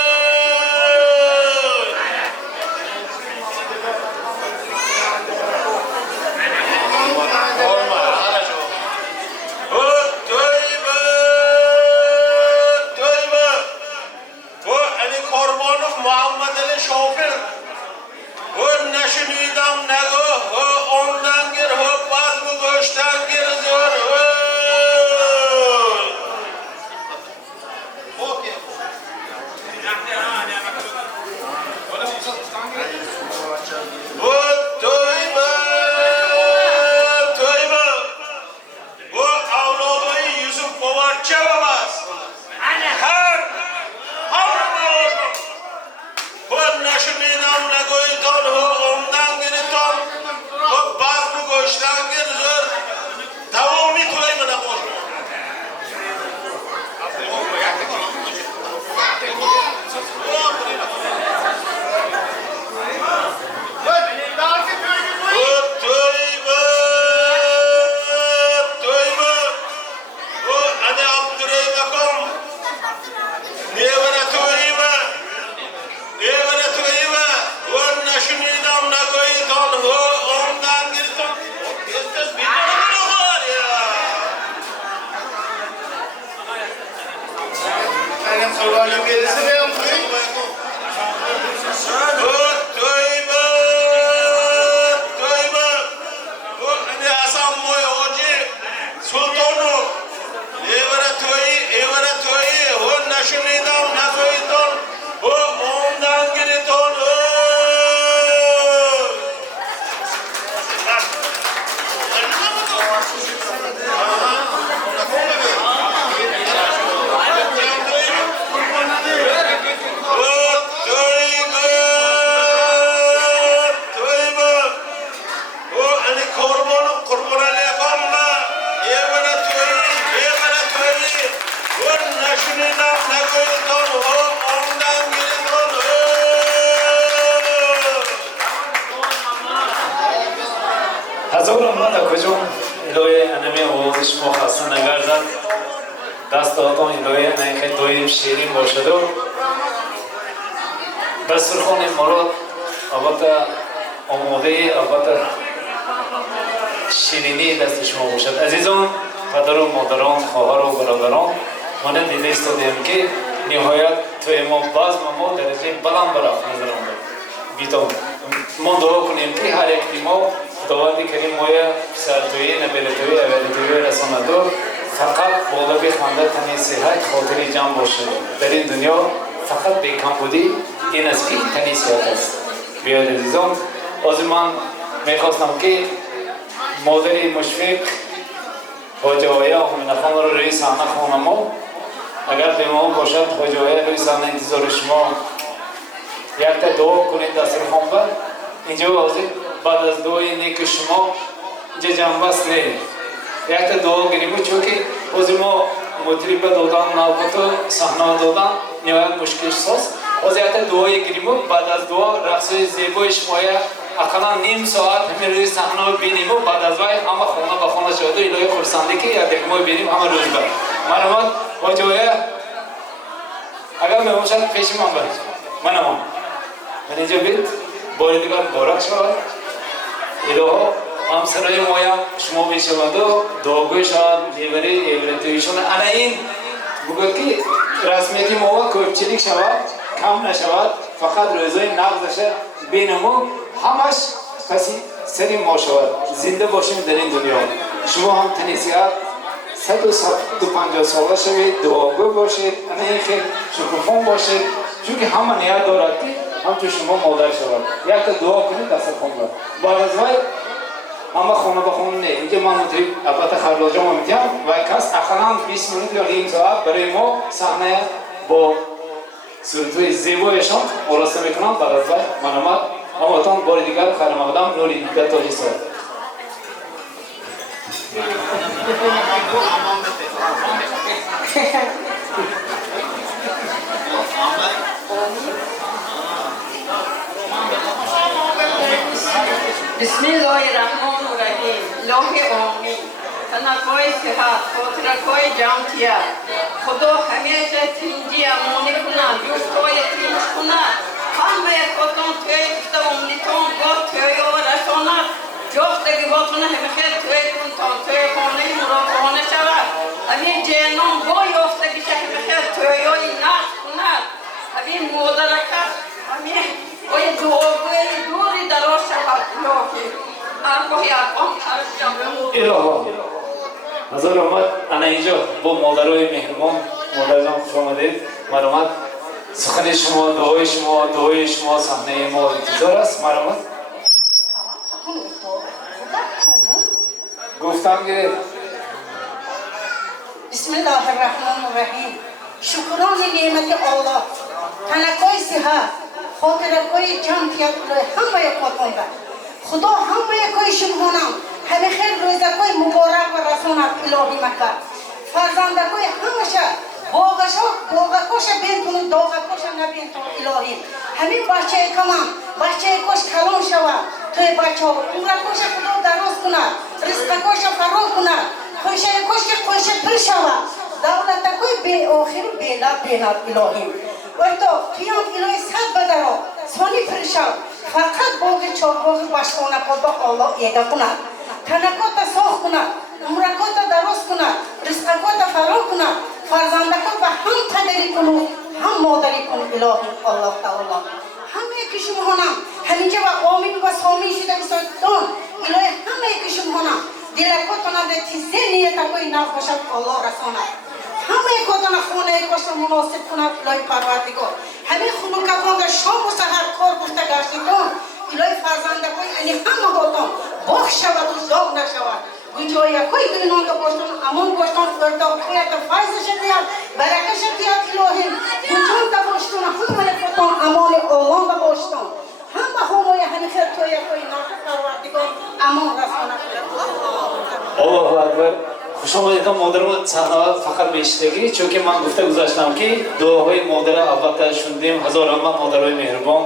هزار آمد کجا الهی انمی آوازش ما خسته نگردد دست دادان الهی انمی که دویم شیرین باشد و دسترخوان مراد البته آماده البته شیرینی دست شما باشد. عزیزان، پدر و مادران، خواهر و برادران، من دیده استادیم که نهایت توی ما باز ما درجه بلند برافت نظر آمد. بیتون ما دعا کنیم که هر یک ما خداوند کریم مایه سرتویی نبیلتویی اولیتویی رسانده فقط بالا بخوانده تنی صحت خاطری جمع باشه. در این دنیا فقط به کمبودی این است که تنی صحت است. بیاید عزیزان، از من میخواستم که مادری مشفق حاجه آیا امینه خان رو روی صحنه خانه ما اگر به ما باشد حاجه آیا روی صحنه انتظار شما یک تا دعا کنید دسترخوان بر اینجا واضح بعد از دعای نیک شما اینجا جنبست نید یک تا دعا گیریم چون که از ما مطریب دادن نوبت و صحنه دادن نهایت مشکل ساز از یک تا دعای گیریم بعد از دعا رقص زیبای شما اقلا نیم ساعت همین روی صحنه بینیم و بعد از وای همه خانه به خانه شده الهی خورسنده که یک ما بینیم همه روز بر مرحمت حاجه آیا اگر میباشد پیش من برد من اینجا بید باری دیگر بارک شود الهی همسرای مایا شما میشود و دعاگوی شود لیوری ایورتویشون انا این بگوید که رسمیتی ما کوبچلیک شود کم نشود فقط روزای نقضش بین ما همش کسی سری ما شود زنده باشیم در این دنیا شما هم تنیسیت 150 ساله شوید دعاگوی باشید انا این خیلی شکوفون باشید چون که همه نیت دارد که همچون شما مادر شود یک تا دعا کنید دست خون برد بعد از وای همه خونه به خونه نه اینجا من مطریب البته خرلاجه ما میتیم و کس اقلا 20 منوت یا نیم ساعت برای ما صحنه با صورتوی زیبایشان آراسته میکنم بعد از وای من آمد همتان بار دیگر خیر مقدم نوری دیگر تاجی ساعت العالمين. بسم الله الرحمن الرحیم. لوح آمین. تنقای صحت، خاطرکای جمعیت. خدا همیشه تنجی امانی کنند، جفتای تنج کنند. همه خودتان توی گفته امنیتان با توی و رسانت. جفتگی باتون همه خیلی توی کنتان، توی خانه مرافعانه شود. همین جنان با یافتگی که همه خیلی توی های نقش کنند. همین مادرکت، همین باید دعاگوی دوری دراز شود. الهی ارواحی ارقام الهی نظر آمد انا اینجا با مادرای مهربان مادر جان خوش آمدید. مرحمت سخن شما دعای شما صحنه ما انتظار است. مرحمت گفتم که بسم الله الرحمن الرحیم. شکران نعمت الله، تنکای صحت، خاطرکای جمعیت همه خودتان بر خدا همه کای شمهانم همه خیر روزکای مبارک و رسانت الهی مکر فرزندکای همشه باغکاش بینتون داغکاش نبینتون الهی همین بچه کمان بچه کاش کلان شود توی بچه ها عمرکاش خدا دراز کند رزقکاش فرا کند خوشه کاش که خوشه پر شود دولتکای بی آخر بیلت بینت الهی وقتا قیام الهی صد بدرا سانی پر شود فقط باقی چارباغ باشخانه کار با الله ایده کند تنکات ساخ کند عمرکات دراز کند رزقکات فرا کند فرزندکات به هم پدری کنو هم مادری کن الهی الله تعالی همه کشمهانم همینجا و آمین و سامین شده بسادتان الهی همه کشمهانم دلکاتانا ده تیزه نیتکای نف باشد الله رساند همه کاتانا خونه کاشت مناسب کند الهی پروردگار همه خونکتان ده شام و سحر کار گفته گشتتان الهی فرزندکای انی همه هاتان باخ شود و زاغ نشود گویجای کوی دینان دا باشتن امان باشتن اردا خیات فایز شدیان برکه شدیان الهی گویجان دا باشتن همه کاتان امان آلان دا باشتن همه همه همه خیر توی کوی ناک پروردگار امان رسانه الله اکبر. خوش آمدید مادرم صحنه فقط بیشتگی چون که من گفته گذاشتم که دعاهای مادر البته شوندیم هزار رحمت مادرای مهربان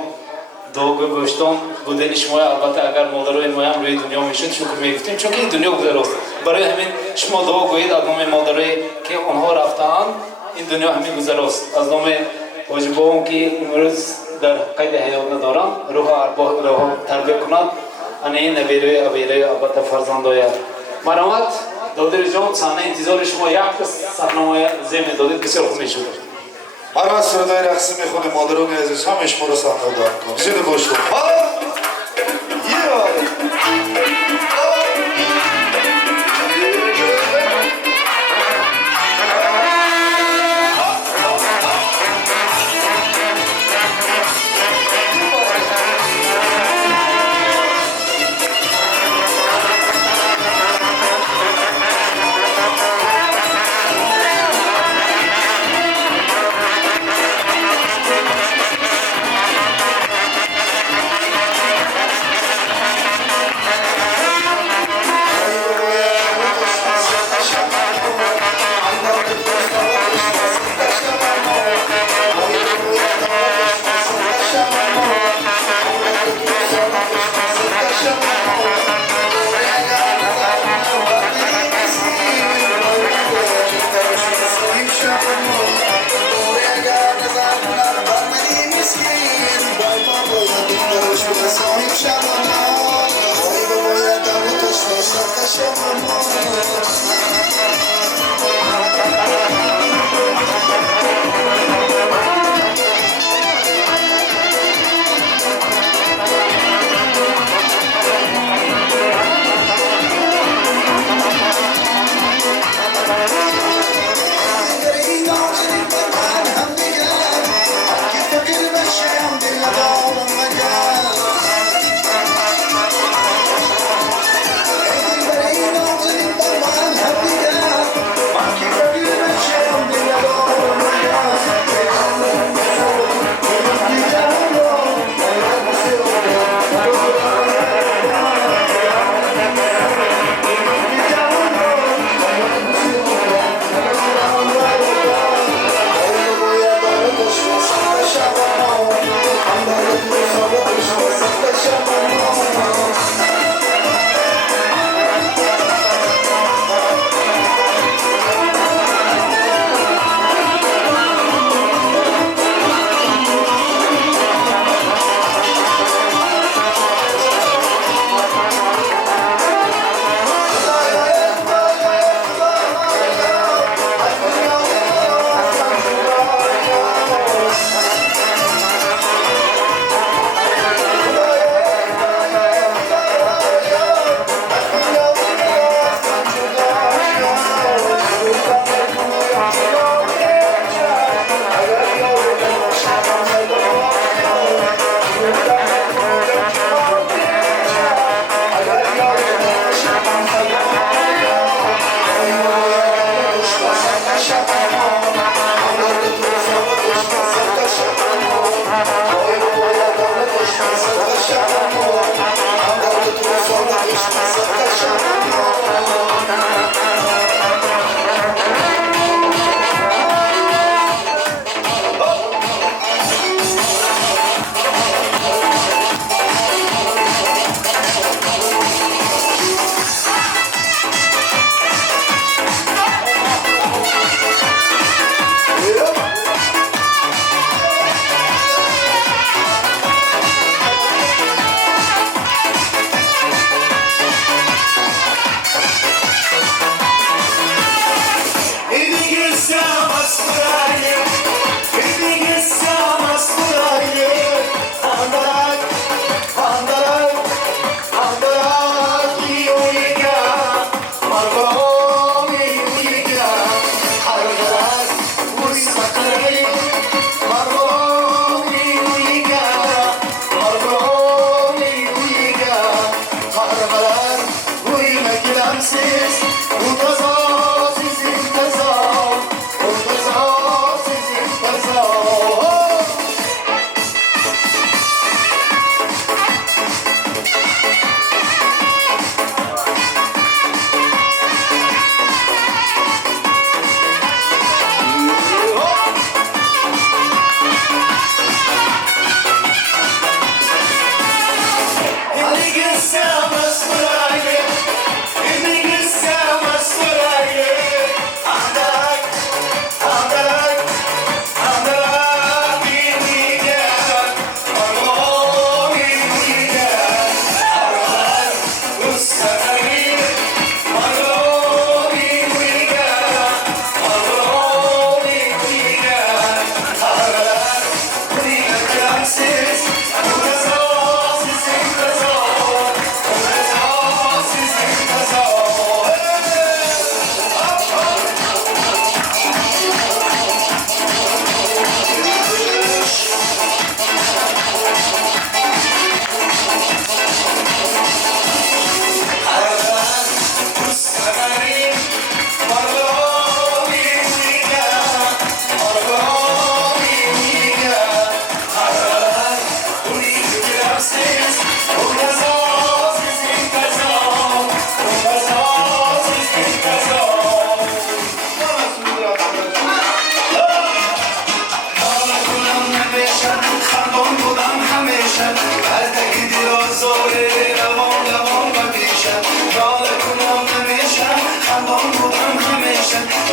دعا گوشتم بودن شما البته اگر مادرای ما هم روی دنیا میشد شکر میگفتیم چون که این دنیا گذراست برای همین شما دعا گویید از نام مادرای که آنها رفتن این دنیا همین گذراست از نام واجبام که امروز در قید حیات ندارن روح ارواح تربیت کنند این نبیره ابیره البته فرزندای مرحمت دادر جان صحنه انتظار شما یک صحنه زمین دادید بسیار خوب میشود. مرحمت سردای رقصی میخونه مادران عزیز همه شما رو صحنه دارم کنم زیده باشتم دیگرsiz منتظر siz intizar منتظر siz intizar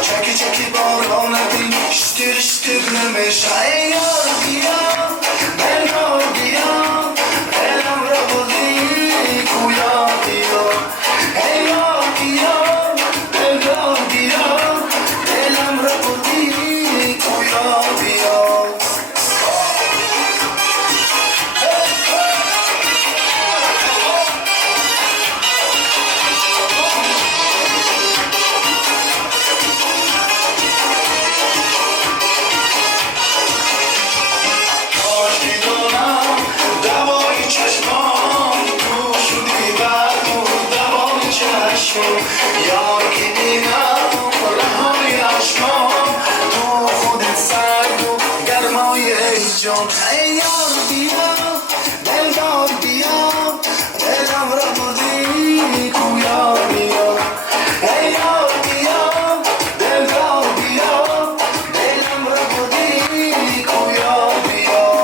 چکی چکی باران دل شتر شتر نمیشه ای یار بیا دلم بیا دلم را بودی کویا بیا ای یار بیا دلم بیا دلم را بودی کویا بیا یار که دیدم رهای عشقام تو خودت سرد و گرمای ای جان ای یار بیا دلدار بیا دلم را بردی کویا بیا ای یار بیا دلدار بیا دلم را بردی کویا بیا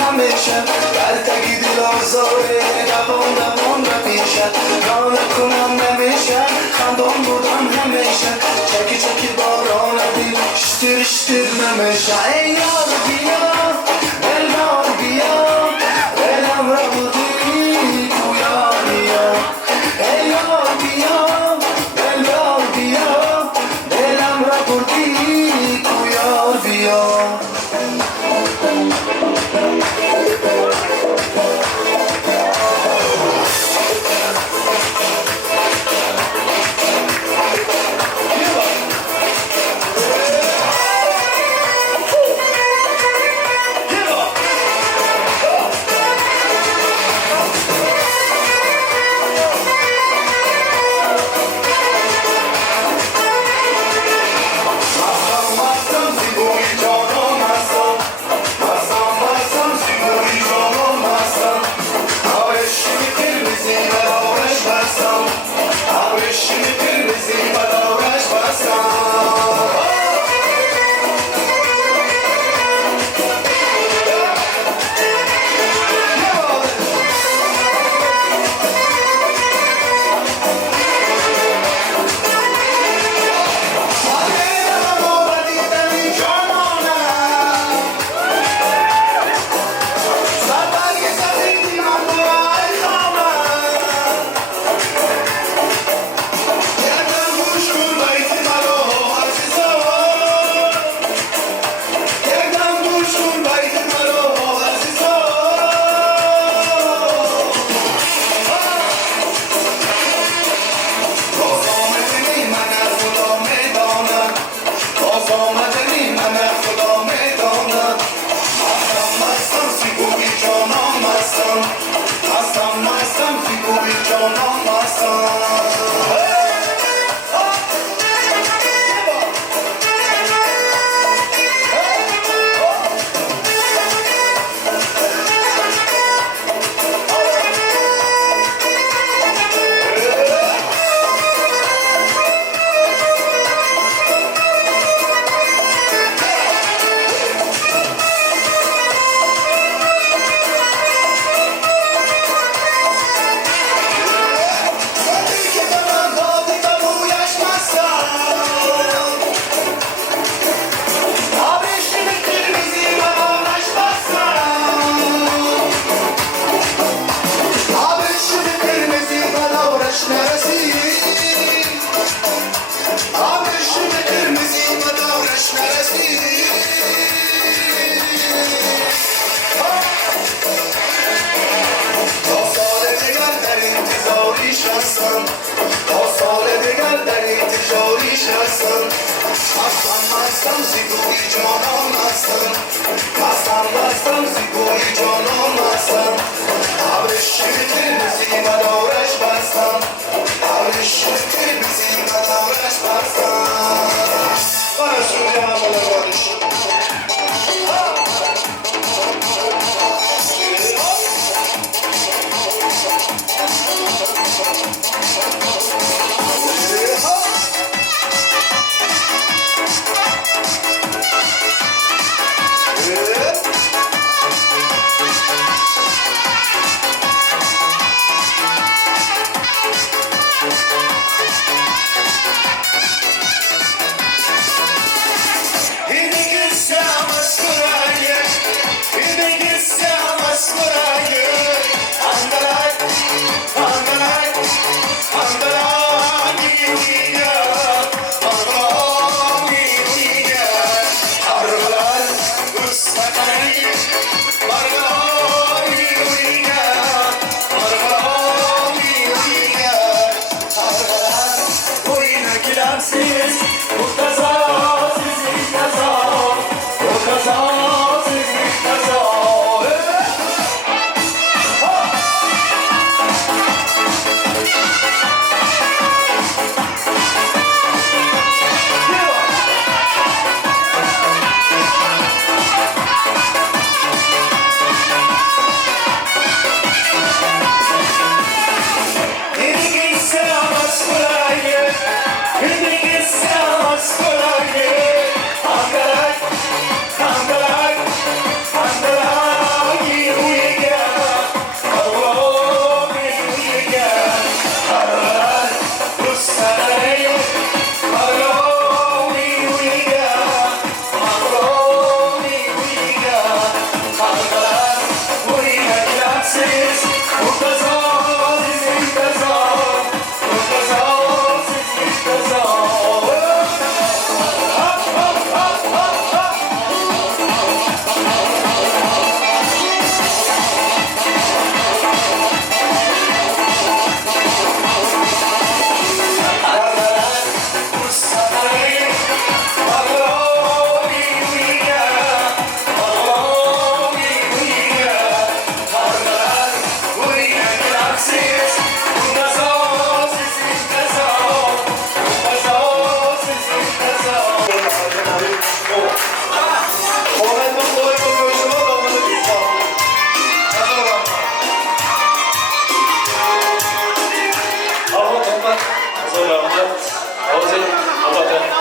همیشه بلتگی دل آزاره دوان دوان رفیشه رانه کنم نمیشه خندان بودم همیشه چکی چکی باران دل شتر شتر نمیشه ای یار بیا دلدار بیا دلم را بودی کویا بیا ای یار بیا دلدار بیا دلم را بودی کویا بیا جانان هستم بستم زیبوی جانان هستم بستم زیبوی جانان هستم عبرش قرمزی مدارش بستم عبرش قرمزی مدارش بستم برشون جنم بلوارش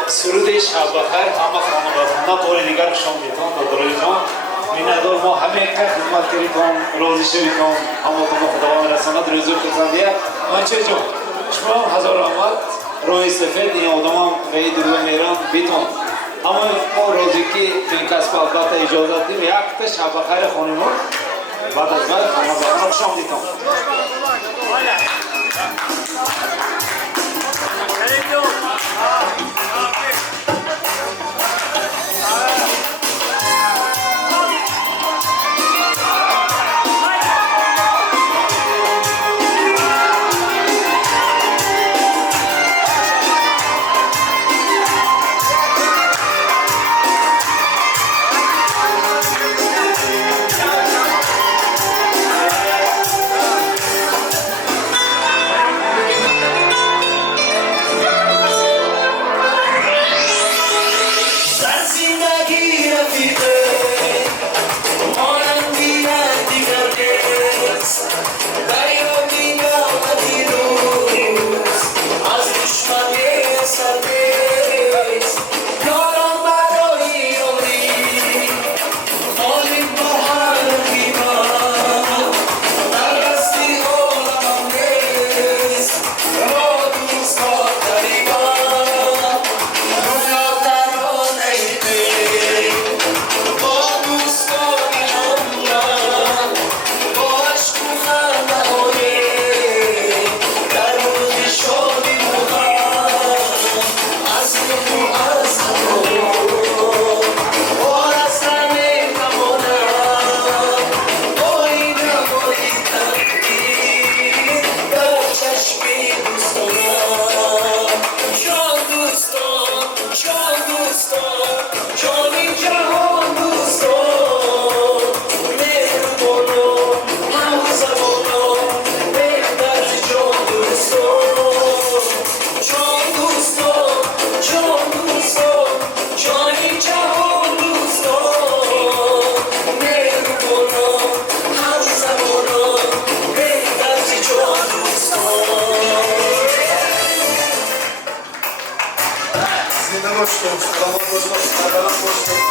سرود شب بخیر همه خانواده بار دیگر شاملیتان و درایتان میندار ما همه که خدمت کردیتان راضی شویتان همه خداوند رساند رزق کردید منچه جان شما هزار رحمت روی سفید این آدم هم به این دور میران بیتون همه ما راضی که این کسب البته اجازت دیم یک تا شب بخیر خانمان بعد از بعد خانواده شاملیتان باشیم، سلامت باشیم، سلامت باشیم.